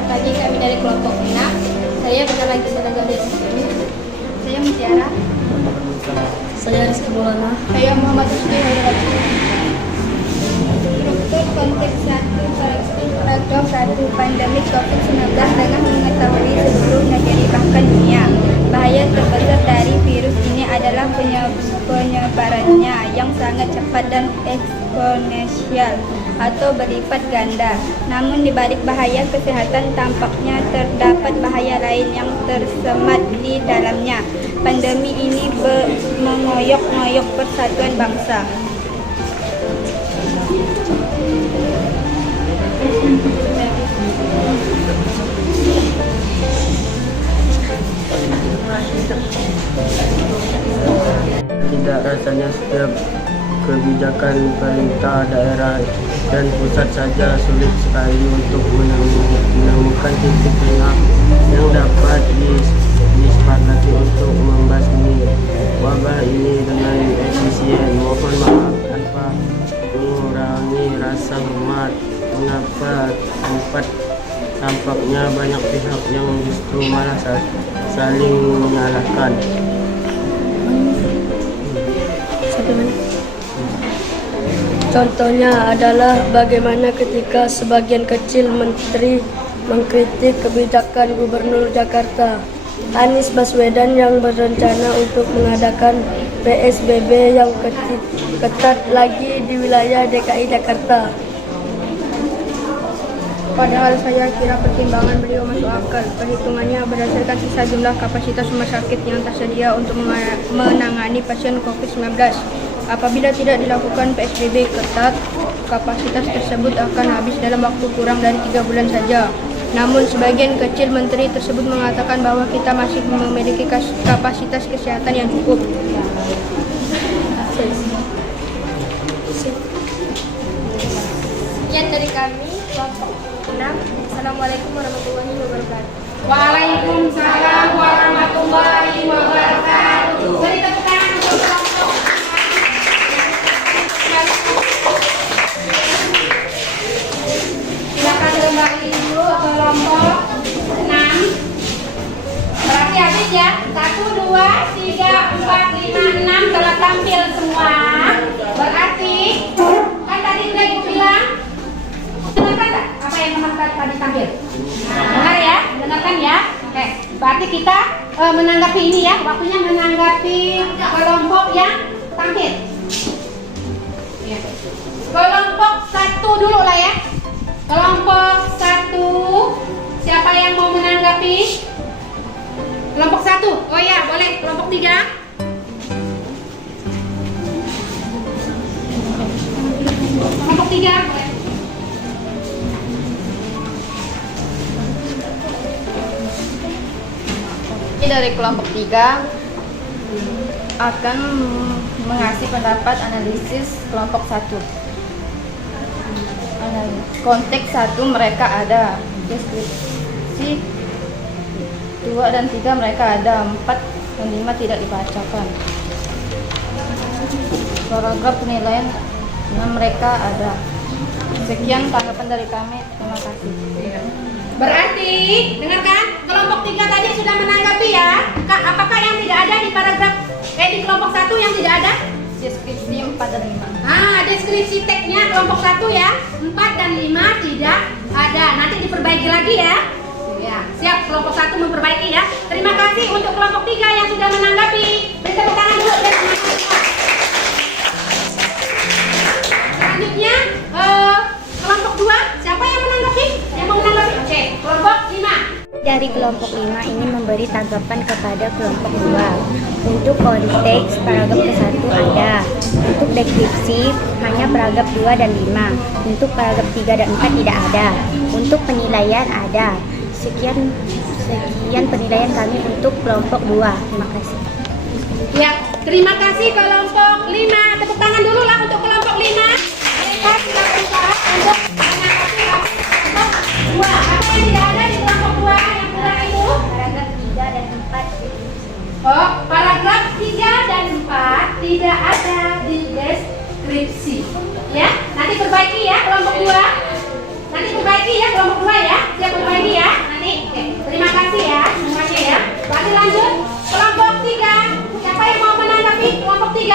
Selamat pagi, kami dari kelompok 6. Saya bentar lagi seragam dari sini. Saya Mutiara. Saya Rizky Maulana. Saya Muhammad Rizky Hairati. Struktur konteks 1 paragraf 1 pandemi COVID-19 dengan mengetahui seluruh negara bahkan dunia. Bahaya terbesar dari virus ini adalah penyebarannya yang sangat cepat dan eksponensial atau berlipat ganda. Namun di balik bahaya kesehatan tampaknya terdapat bahaya lain yang tersemat di dalamnya. Pandemi ini mengoyok-ngoyok persatuan bangsa. Tidak rasanya setiap kebijakan pemerintah daerah dan pusat saja sulit sekali untuk menemukan titik tengah yang dapat disepakati untuk membasmi wabah ini dengan efisien. Mohon maaf tanpa mengurangi rasa hormat. Mengapa tampaknya banyak pihak yang justru malah saling menyalahkan. Contohnya adalah bagaimana ketika sebagian kecil menteri mengkritik kebijakan Gubernur Jakarta Anies Baswedan yang berencana untuk mengadakan PSBB yang ketat lagi di wilayah DKI Jakarta. Padahal saya kira pertimbangan beliau masuk akal. Perhitungannya berdasarkan sisa jumlah kapasitas rumah sakit yang tersedia untuk menangani pasien COVID-19. Apabila tidak dilakukan PSBB ketat, kapasitas tersebut akan habis dalam waktu kurang dari 3 bulan saja. Namun sebagian kecil menteri tersebut mengatakan bahwa kita masih memiliki kapasitas kesehatan yang cukup. Sekian dari kami, kelompok 6. Assalamualaikum warahmatullahi wabarakatuh. Waalaikumsalam warahmatullahi wabarakatuh. Beri tepuk tangan untuk kelompok. Silakan kembali dulu kelompok 6. Berarti habis ya. 1, 2, 3, 4, 5, 6 telah tampil semua. Berarti kan tadi udah ibu bilang, dengarkan tak apa yang teman tadi tampil? Dengar ya, dengarkan ya. Oke, berarti kita menanggapi ini ya. Waktunya menanggapi kelompok yang tampil. Kelompok 1 dulu lah ya. Kelompok 1, siapa yang mau menanggapi? Kelompok 1, oh ya boleh. Kelompok 3. Kelompok 3 boleh. Ini dari kelompok 3 akan mengasih pendapat analisis kelompok 1. Konteks 1 mereka ada, deskripsi 2 dan 3 mereka ada, 4 dan 5 tidak dibacakan. Paragraf penilaian mereka ada. Sekian tanggapan dari kami, terima kasih. Berarti, dengarkan, kelompok 3 tadi sudah menanggapi ya. Apakah yang tidak ada di paragraf di kelompok 1 yang tidak ada? Deskripsi 4 dan 5. Deskripsi teksnya kelompok 1 ya. 4 dan 5 tidak ada. Nanti diperbaiki lagi ya. Ya, siap, kelompok 1 memperbaiki ya. Terima kasih untuk kelompok 3 yang sudah menanggapi. Beri tepuk tangan dulu. Selanjutnya kelompok 2, siapa yang menanggapi? Yang mau menanggapi? Oke, kelompok 5. Dari kelompok 5 ini memberi tanggapan kepada kelompok 2. Untuk konteks paragraf ke-1 ada. Untuk deskripsi hanya paragraf 2 dan 5. Untuk paragraf 3 dan 4 tidak ada. Untuk penilaian ada. Sekian penilaian kami untuk kelompok 2. Terima kasih. Ya, terima kasih kelompok 5. Tepuk tangan dulu lah untuk kelompok 5. Mereka sudah berusaha untuk menanggapi kelompok 2. Apa yang tidak ada di kelompok 2 yang kurang itu? Paragraf 3 dan 4. Oh, paragraf 3 dan 4 tidak ada di deskripsi. Ya, nanti perbaiki ya kelompok 2. Nanti perbaiki ya kelompok 2 ya. Siap perbaiki ya. kelompok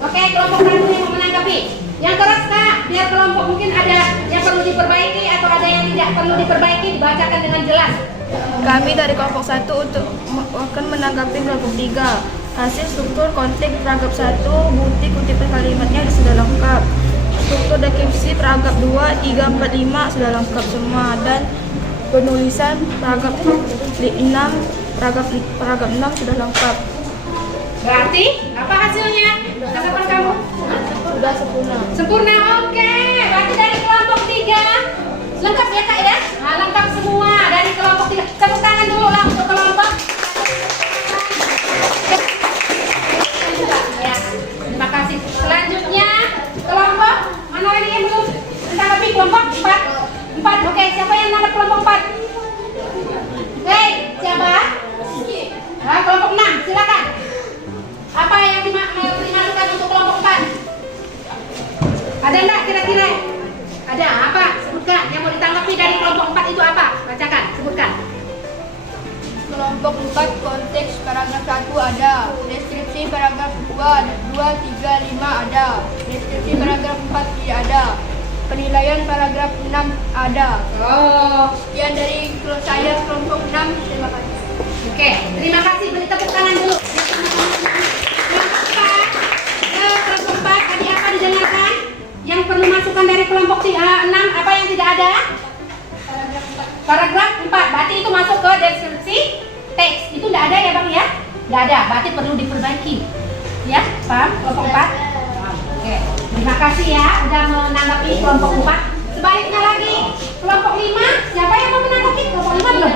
3? Oke, kelompok 1 yang mau menanggapi. Yang keras Kak, biar kelompok mungkin ada yang perlu diperbaiki atau ada yang tidak perlu diperbaiki, dibacakan dengan jelas. Kami dari kelompok 1 akan menanggapi kelompok 3. Hasil struktur konteks paragraf 1, bukti kutipan kalimatnya sudah lengkap. Struktur deskripsi paragraf 2, 3, 4, 5 sudah lengkap semua. Dan penulisan paragraf 6, paragraf 6 sudah lengkap. Berarti apa hasilnya? Tanggapan kamu? Sudah sempurna. Sempurna, oke. Berarti dari kelompok 3 lengkap ya Kak ya? Nah, lengkap semua dari kelompok 3. Tepuk tangan dulu lah untuk kelompok. Ya, terima kasih. Selanjutnya kelompok mana lagi yang belum ditanggapi? Kelompok 4. 4. Oke, siapa yang menangkap kelompok 4? Hei, siapa? Nah, kelompok 6, silakan. Apa yang dimasukkan untuk kelompok 4? Ada enggak kira-kira? Ada apa? Sebutkan. Yang mau ditanggapi dari kelompok 4 itu apa? Bacakan, sebutkan. Kelompok 4 konteks paragraf 1 ada. Deskripsi paragraf 2, 3, 5 ada. Deskripsi paragraf 4 tidak ada. Penilaian paragraf 6 ada. Oh, Sekian dari saya kelompok 6. Terima kasih. oke. Terima kasih. Beri tepuk tangan dulu. Kelompok 4 tadi apa didengarkan? Yang perlu masukan dari kelompok 6 apa yang tidak ada? Paragraf 4. Berarti itu masuk ke deskripsi teks. Itu tidak ada ya Bang ya? Tidak ada. Berarti perlu diperbaiki. Ya, paham? Kelompok 4. Oke. Terima kasih ya udah menanggapi kelompok 4. Sebaliknya lagi, kelompok 5. Siapa yang mau menanggapi kelompok 5 belum?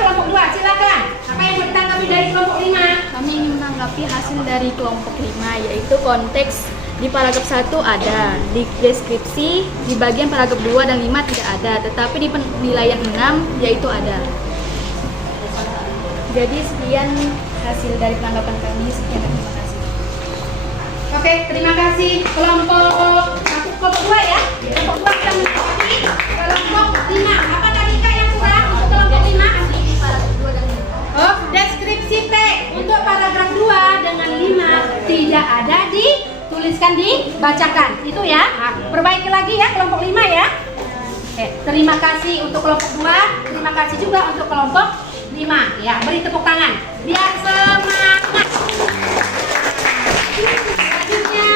Kelompok 2. Silakan. Apa yang mau ditanggapi dari kelompok 5? Kami ingin menanggapi hasil dari kelompok 5, yaitu konteks di paragraf 1 ada, di deskripsi di bagian paragraf 2 dan 5 tidak ada, tetapi di penilaian 6 yaitu ada. Jadi sekian hasil dari penanggapan kami. Sekian dan terima kasih. Oke, terima kasih. Kelompok 2 ya. Kelompok 2 kita menanggapi kelompok 5. Apa tadi Kak yang kurang untuk kelompok 5? Oh, deskripsi teks untuk paragraf 2 dengan 5 tidak ada, dituliskan, dibacakan. Itu ya. Nah, perbaiki lagi ya kelompok 5 ya. Oke, terima kasih untuk kelompok 2. Terima kasih juga untuk kelompok 5. Ya, beri tepuk tangan biar semangat. Selanjutnya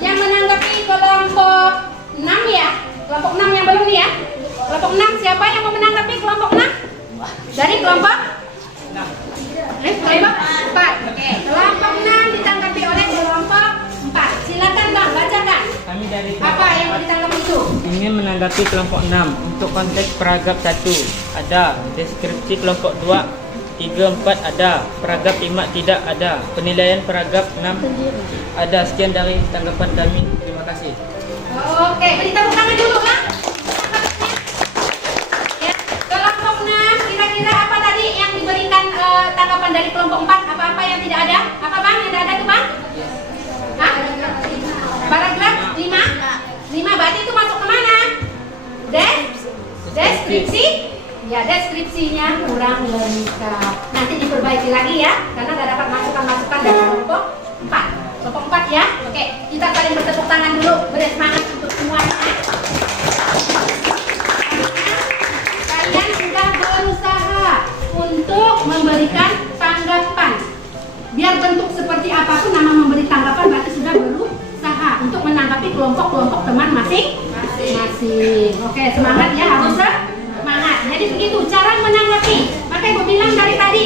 yang menanggapi kelompok 6 ya. Kelompok 6 yang belum nih ya. Kelompok 6 siapa yang mau menanggapi kelompok 6? Dari kelompok? Kelompok 4. Oke, kelompok 6 ditanggapi oleh kelompok 4. Silakan Bang, bacakan. Kami dari Apa yang mau ditanggapi itu? ingin menanggapi kelompok 6 untuk konteks paragraf 1 ada, deskripsi kelompok 2, 3, 4 ada, paragraf 5 tidak ada, penilaian paragraf 6 ada. Sekian dari tanggapan kami. Terima kasih. Oke, beri tepuk tangan dulu lah. Ya, kelompok 6 kira-kira apa tadi yang diberikan tanggapan dari kelompok 4? Apa-apa yang tidak ada? Apa Bang yang tidak ada tuh Bang? Hah? Paragraf 5? 5 berarti itu masuk ke mana? Deskripsi? Ya, deskripsinya kurang lengkap. Nanti diperbaiki lagi ya, karena tidak dapat masukan-masukan dari kelompok 4. Kelompok 4 ya. Oke, kita saling bertepuk tangan dulu. Beri semangat untuk semuanya. Kalian sudah berusaha untuk memberikan tanggapan. Biar bentuk seperti apapun nama memberi tanggapan berarti sudah berusaha untuk menanggapi kelompok-kelompok teman masing-masing. Oke, semangat ya, harus semangat. Jadi begitu cara menanggapi. Makanya Ibu bilang dari tadi,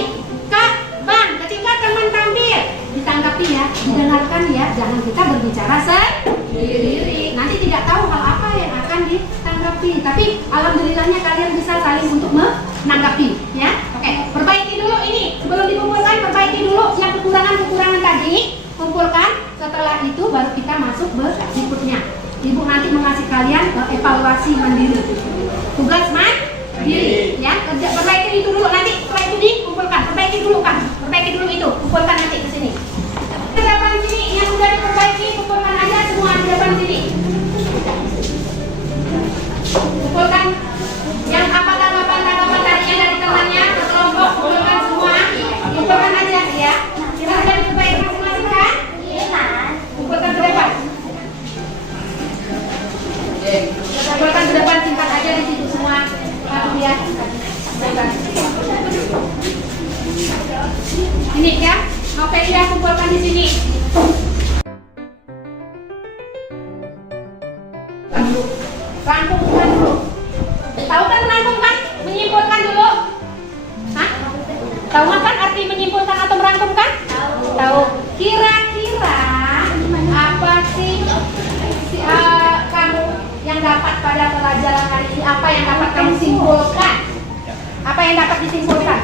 Kak, Bang, ketika teman tampil ditanggapi ya, didengarkan ya, jangan kita berbicara sendiri. Nanti tidak tahu hal apa yang akan ditanggapi. Tapi alhamdulillahnya kalian bisa saling untuk menanggapi ya. Oke, perbaiki dulu ini. Sebelum dikumpulkan, perbaiki dulu yang kekurangan-kekurangan tadi. Kumpulkan, setelah itu baru kita masuk berikutnya. Ibu nanti mengasih kalian evaluasi mandiri. Tugas mandiri ya. Perbaiki itu dulu, nanti setelah itu dikumpulkan. Perbaiki dulu kan. Perbaiki dulu itu, kumpulkan nanti ke sini. Di depan sini yang sudah diperbaiki, kumpulkan aja semua di depan sini. Kumpulkan yang apa tanggapan tadi yang dari temannya ke kelompok, kumpulkan semua. Kumpulkan aja ya. Kita sudah diperbaiki masing-masing kan? Ini ya, Novelia kumpulkan di sini. Rangkumkan dulu. Tahu kan merangkumkan? Menyimpulkan dulu. Hah? Tahu kan arti menyimpulkan atau merangkumkan? Tahu. Kira-kira apa sih kamu yang dapat pada pelajaran kali ini? Apa yang dapat kamu simpulkan? Apa yang dapat disimpulkan?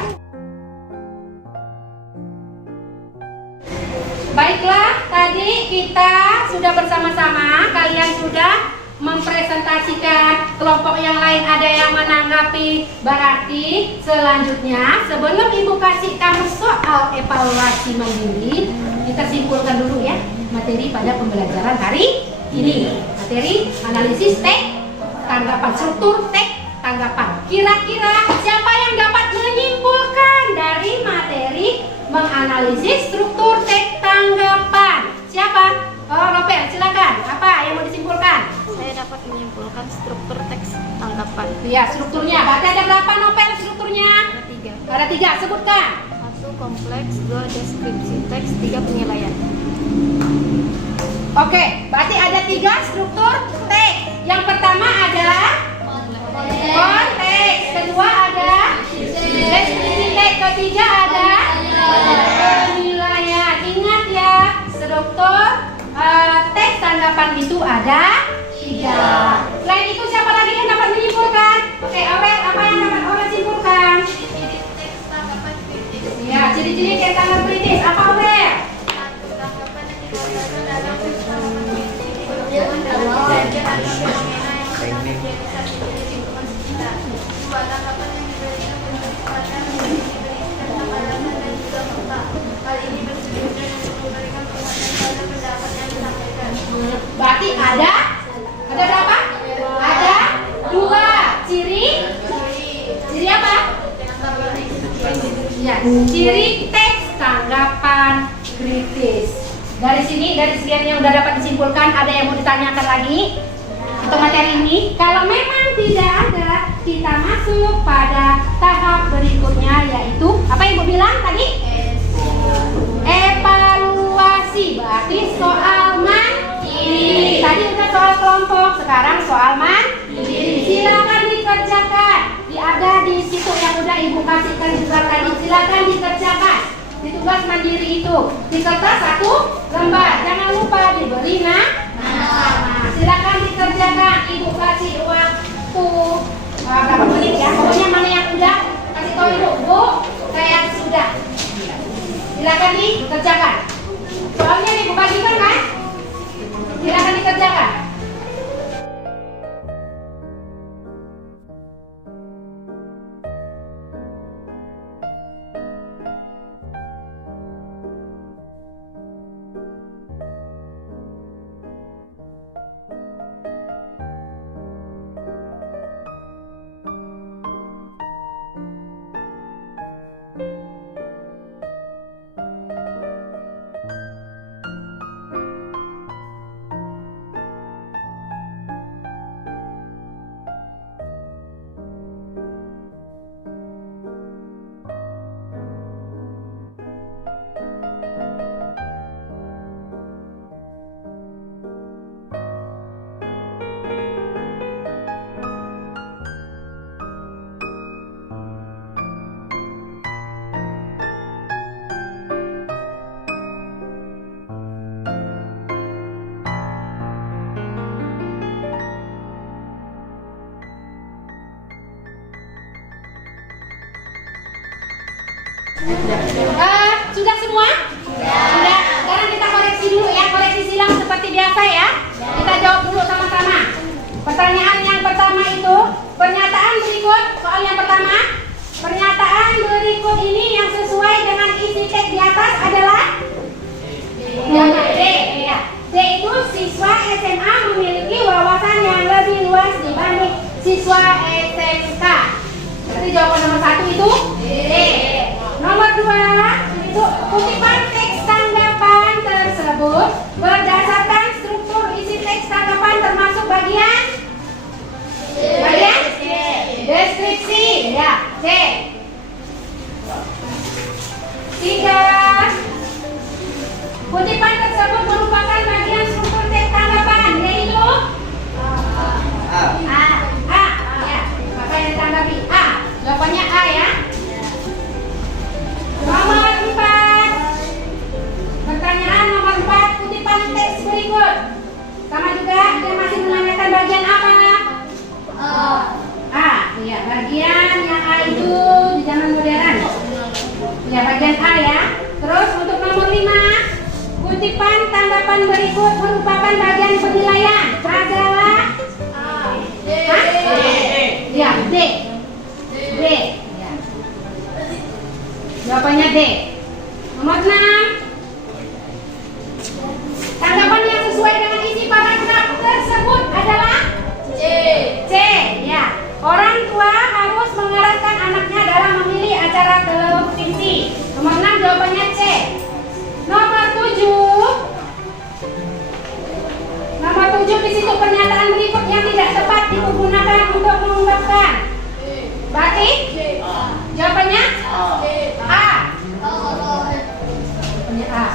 Baiklah, tadi kita sudah bersama-sama, kalian sudah mempresentasikan, kelompok yang lain ada yang menanggapi. Berarti selanjutnya sebelum Ibu kasih kamu soal evaluasi mandiri, kita simpulkan dulu ya materi pada pembelajaran hari ini. Materi analisis teks tanggapan, struktur teks tanggapan. Kira-kira siapa yang dapat menyimpulkan dari materi menganalisis struktur teks tanggapan? Siapa? Oh, Nopel, silakan. Apa yang mau disimpulkan? Saya dapat menyimpulkan struktur teks tanggapan. Iya, strukturnya. Berarti ada berapa, Nopel, strukturnya? Ada 3. Ada 3, sebutkan. 1 kompleks, 2 deskripsi teks, 3 penilaian. Oke, berarti ada 3 struktur teks. Yang pertama adalah konteks, kedua ada deskripsi teks, ketiga ada penilaian. Ingat ya, struktur teks tanggapan itu ada 3. Selain itu siapa lagi yang dapat menyimpulkan? Oke, Aurel, apa yang dapat Aurel simpulkan? Ciri-ciri teks tanggapan kritis. Ya, ciri-ciri teks tanggapan kritis. Apa Aurel? Tanggapan yang dilontarkan dalam teks tanggapan kritis menunjukkan dalam kejadian atau fenomena yang sedang terjadi saat ini di lingkungan sekitar. 2. Tanggapan yang diberikan berdasarkan tentang alasan dan juga fakta. Hal ini bersebut dengan memberikan penguatan pada pendapat yang disampaikan. Berarti ada berapa? Ada 2 ciri. Ciri apa? Ya, ciri teks tanggapan kritis. Dari sini, dari sekian yang udah dapat disimpulkan, ada yang mau ditanyakan lagi untuk materi ini? Kalau memang tidak ada, kita masuk pada tahap berikutnya, yaitu apa yang Ibu bilang tadi? Evaluasi. Berarti soal mandiri. Tadi udah soal kelompok, sekarang soal mandiri. Silakan dikerjakan. Ada di situ yang udah Ibu kasihkan juga tadi. Silakan dikerjakan. Di tugas mandiri itu di kertas 1 lembar. Jangan lupa diberi nama. Silakan dikerjakan. Ibu kasih waktu berapa menit ya? Pokoknya mana yang udah kasih tahu Ibu. Bu, saya sudah. Silakan dikerjakan. Soalnya Ibu bagikan kan? Silakan dikerjakan. Sudah semua? Sudah. Sekarang kita koreksi dulu ya, koreksi silang seperti biasa ya. Kita jawab dulu sama-sama. Pertanyaan yang pertama itu, pernyataan berikut, soal yang pertama, pernyataan berikut ini yang sesuai dengan isi teks di atas adalah D. Ya. D itu siswa SMA memiliki wawasan yang lebih luas dibanding siswa SMK. Berarti jawaban nomor 1 itu D. Nomor 2 itu kutipan teks tanggapan tersebut berdasarkan struktur isi teks tanggapan termasuk bagian deskripsi ya. C. 3. Kutipan tersebut merupakan bagian struktur teks tanggapan, yaitu A. Ya, maka yang ditanggapi A. Jawabannya A ya. Nomor 4. Pertanyaan nomor 4, kutipan teks berikut. Sama juga, dia masih menanyakan bagian apa? A. Iya, bagian yang A itu di zaman modern. Ya, bagian A ya. Terus untuk nomor 5, kutipan tanggapan berikut merupakan bagian penilaian. Adalah ya, D. D. Ya. Jawabannya D. Nomor 6. Tanggapan yang sesuai dengan isi paragraf tersebut adalah C. Ya. Orang tua harus mengarahkan anaknya dalam memilih acara televisi. Nomor 6 jawabannya C. Nomor 7. Nomor 7 di situ pernyataan berikut yang tidak tepat digunakan untuk mengungkapkan. Berarti jawabannya A. Jawabannya A.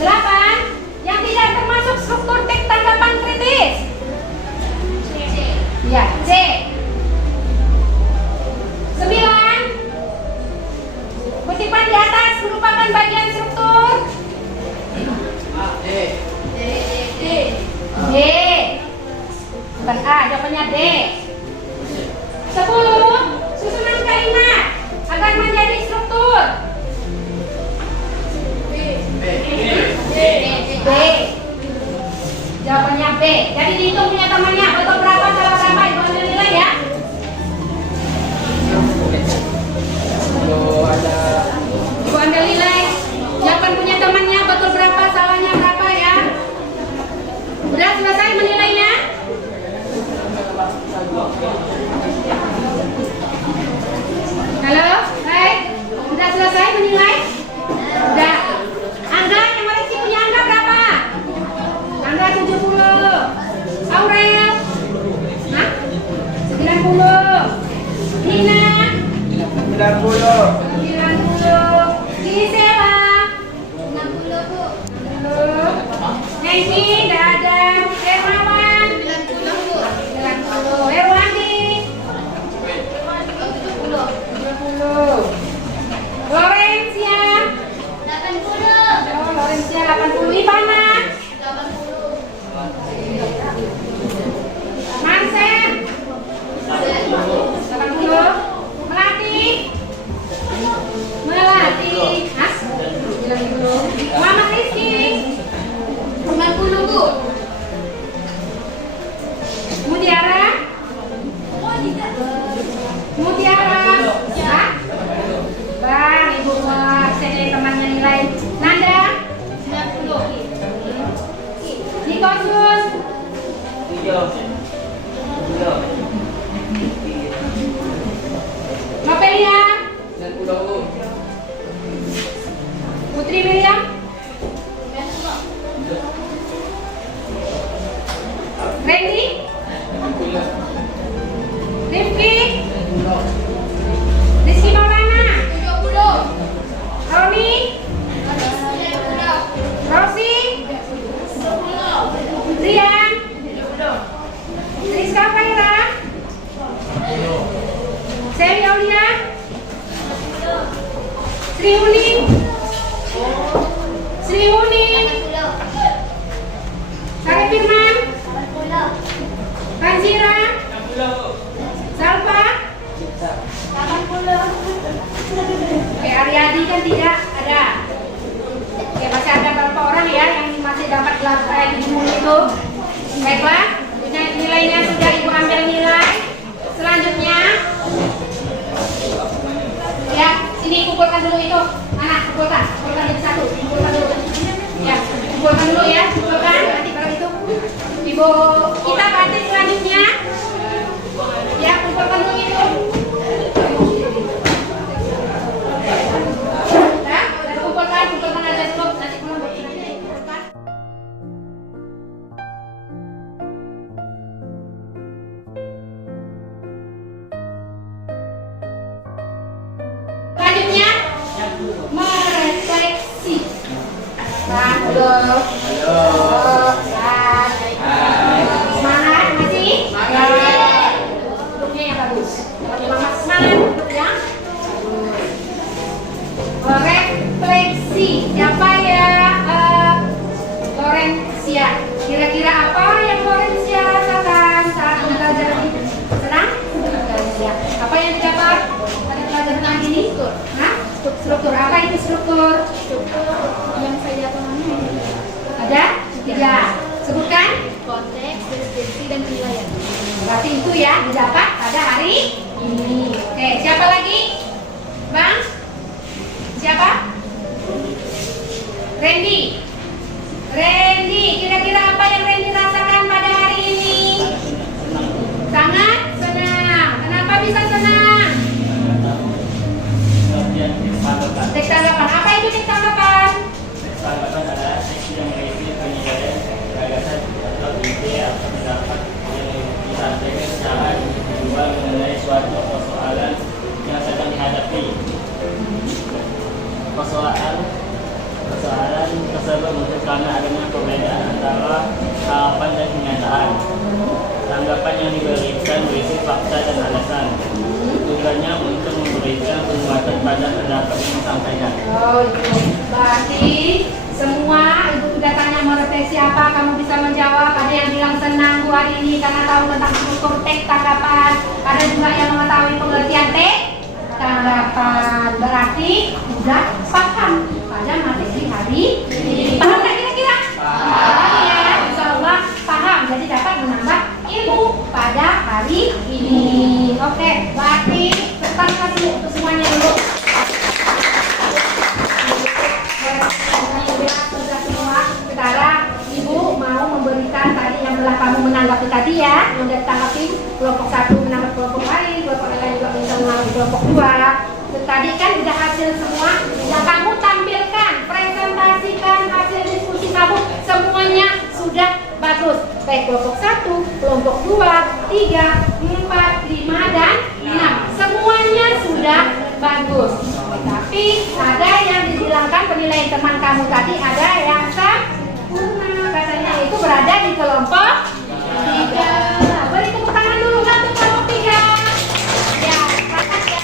8. Yang tidak termasuk struktur teks tanggapan kritis. Ya, C. 9. Kutipan di atas merupakan bagian struktur D. Bukan A, jawabannya D. 10. Susunan kalimat agar menjadi struktur B. Jawabannya B. Jadi dihitung punya temannya, betul berapa, salah berapa, ibu ambil nilai ya. Ibu ambil nilai. Siapa punya temannya, betul berapa, salahnya berapa ya. Udah selesai menilainya? Halo, baik. Udah selesai menilai? Udah. Angga, yang koleksi punya Angga berapa? Angga 70. Aurel? Hah? 90. Nina? 90. Gisela? 60 Bu. 60. Neni, udah ada. Hermawan? 90 Bu. 90. Herwandi? 70. Lorencia? 80. Oh, Lorencia 80. Ivana? 80. Marcel? 80. Melati? Hah? 90. Muhammad Rizky? 90 Bu. Mutiara? Mutiara? Hah? Bang, ibu saya temannya nilai. Nanda? 90. Nikosus? 3. Nopelia? 90. Putri Miriam? 90. Randy? 90. Rifki? 90. Rizky Maulana? 70. Roni? 90. Rosi? 70. Rian? 70. Rizka Faira? 70. Seri Aulia? 70. Sri Uning? Sri Uning? 70. Sari Firman? 80. Kanzira? 60. Salva? 80. Oke, Ariadi kan tidak ada. Oke, masih ada berapa orang ya yang masih dapat 70 itu? Baiklah, nilainya sudah ibu ambil nilai. Selanjutnya, ya, sini kumpulkan dulu itu. Mana? Kumpulkan jadi satu. Kumpulkan dulu. Ya, kumpulkan dulu ya, kumpulkan. Nanti kalau itu, ibu kita baca selanjutnya. Ya, kumpulkan dulu itu. Kumpulkan aja dulu. Nanti pulang kumpulkan. Selanjutnya, merefleksi. Nah, Halo. Ya. Semangat masih? Semangat. Duduknya yang bagus. Semangat ya. Refleksi. Siapa ya? Lorencia. Kira-kira apa yang Lorencia rasakan saat mempelajari? Senang? Ya. Apa yang didapat pada pelajaran ini? Nah, struktur. Apa itu struktur? Struktur yang saya pahami Ada? 3. Sebutkan. konteks, deskripsi, dan penilaian. Berarti itu ya didapat pada hari ini. Oke, siapa lagi? Bang? Siapa? Randy. Randy, kira-kira apa yang Randy rasakan pada hari ini? Sangat senang. Kenapa bisa senang? Teks tanggapan. Apa itu teks tanggapan? Teks tanggapan adalah teks yang berisi penilaian gagasan atau ide atau pendapat yang disampaikan secara individual mengenai suatu persoalan yang sedang dihadapi. Persoalan tersebut muncul karena adanya perbedaan antara harapan dan kenyataan. Tanggapan yang diberikan berisi fakta dan alasan. Tujuannya untuk memberikan penguatan pada pendapat yang disampaikan. Oh, itu. Berarti semua ibu sudah tanya mau refleksi apa, kamu bisa menjawab. Ada yang bilang senang Bu hari ini karena tahu tentang struktur teks tanggapan. Ada juga yang mengetahui pengertian teks tanggapan. Berarti sudah paham pada materi hari ini. Paham nggak kira-kira? Paham ya, insya Allah paham. Jadi dapat menambah ilmu pada hari ini. Oke, berarti tetap kasih untuk semuanya dulu. Sudah semua. Sekarang Ibu mau memberikan tadi yang telah kamu menanggapi tadi ya, yang sudah ditanggapi kelompok 1 menanggapi kelompok lain, kelompok lain juga bisa menanggapi kelompok 2. Tadi kan sudah hasil semua yang kamu tampilkan, presentasikan hasil diskusi kamu, semuanya sudah bagus. Baik kelompok 1, kelompok 2, 3, 4, 5, dan 6. Semuanya sudah bagus. Tapi ada yang dibilangkan penilaian teman kamu tadi ada yang sempurna. Katanya itu berada di kelompok 3. Beri tepuk tangan dulu untuk kelompok 3. Ya, sepakat ya.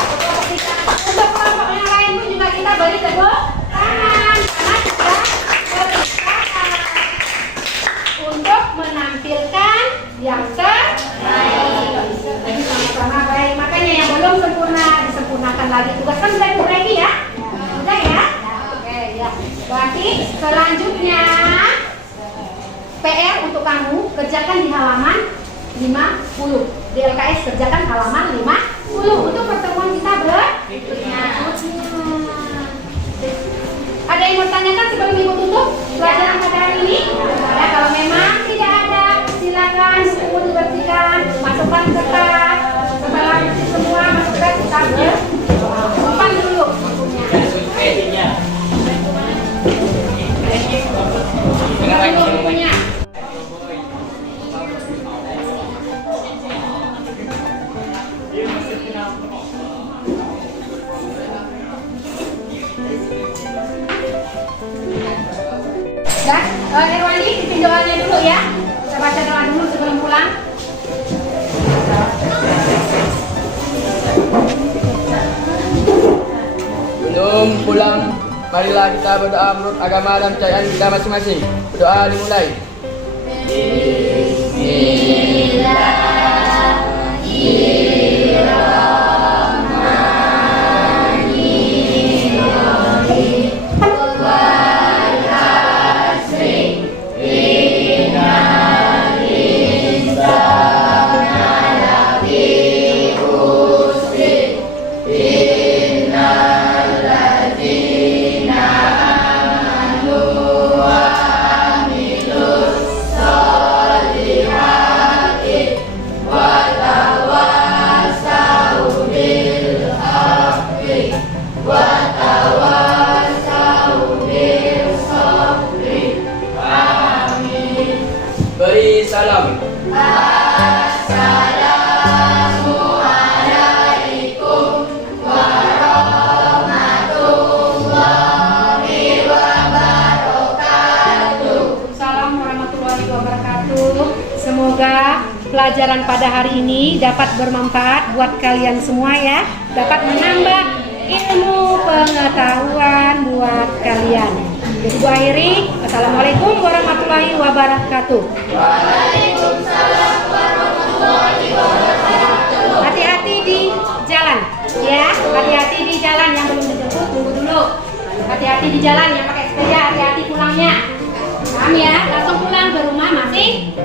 Kelompok 3. Untuk kelompok yang lain pun juga kita beri tepuk tangan karena sudah berusaha untuk menampilkan yang terbaik. Jadi sama-sama baik. Makanya yang belum sempurna disempurnakan lagi. Tugas kan sudah lagi ya? Sudah ya? Oke ya. Berarti selanjutnya PR untuk kamu kerjakan di halaman 50. Di LKS kerjakan halaman 50 untuk pertemuan kita berikutnya. Ada yang mau tanyakan sebelum Ibu tutup pelajaran pada hari ini? Ada. Kalau memang tidak ada, silakan buku dibersihkan, masukkan ke tas. Setelah bersih semua, masukkan ke tas. Simpan dulu bukunya. Simpan dulu bukunya. Dan Irwandi pimpin doanya dulu ya. Kita baca doa dulu sebelum pulang. Sebelum pulang, marilah kita berdoa menurut agama dan kepercayaan kita masing-masing. Berdoa dimulai. Semoga pelajaran pada hari ini dapat bermanfaat buat kalian semua ya, dapat menambah ilmu pengetahuan buat kalian. Jadi gua akhiri, Assalamualaikum warahmatullahi wabarakatuh. Waalaikumsalam warahmatullahi wabarakatuh. Hati-hati di jalan ya, hati-hati di jalan. Yang belum dijemput tunggu dulu. Hati-hati di jalan, yang pakai sepeda hati-hati pulangnya. Paham ya? Langsung pulang ke rumah masih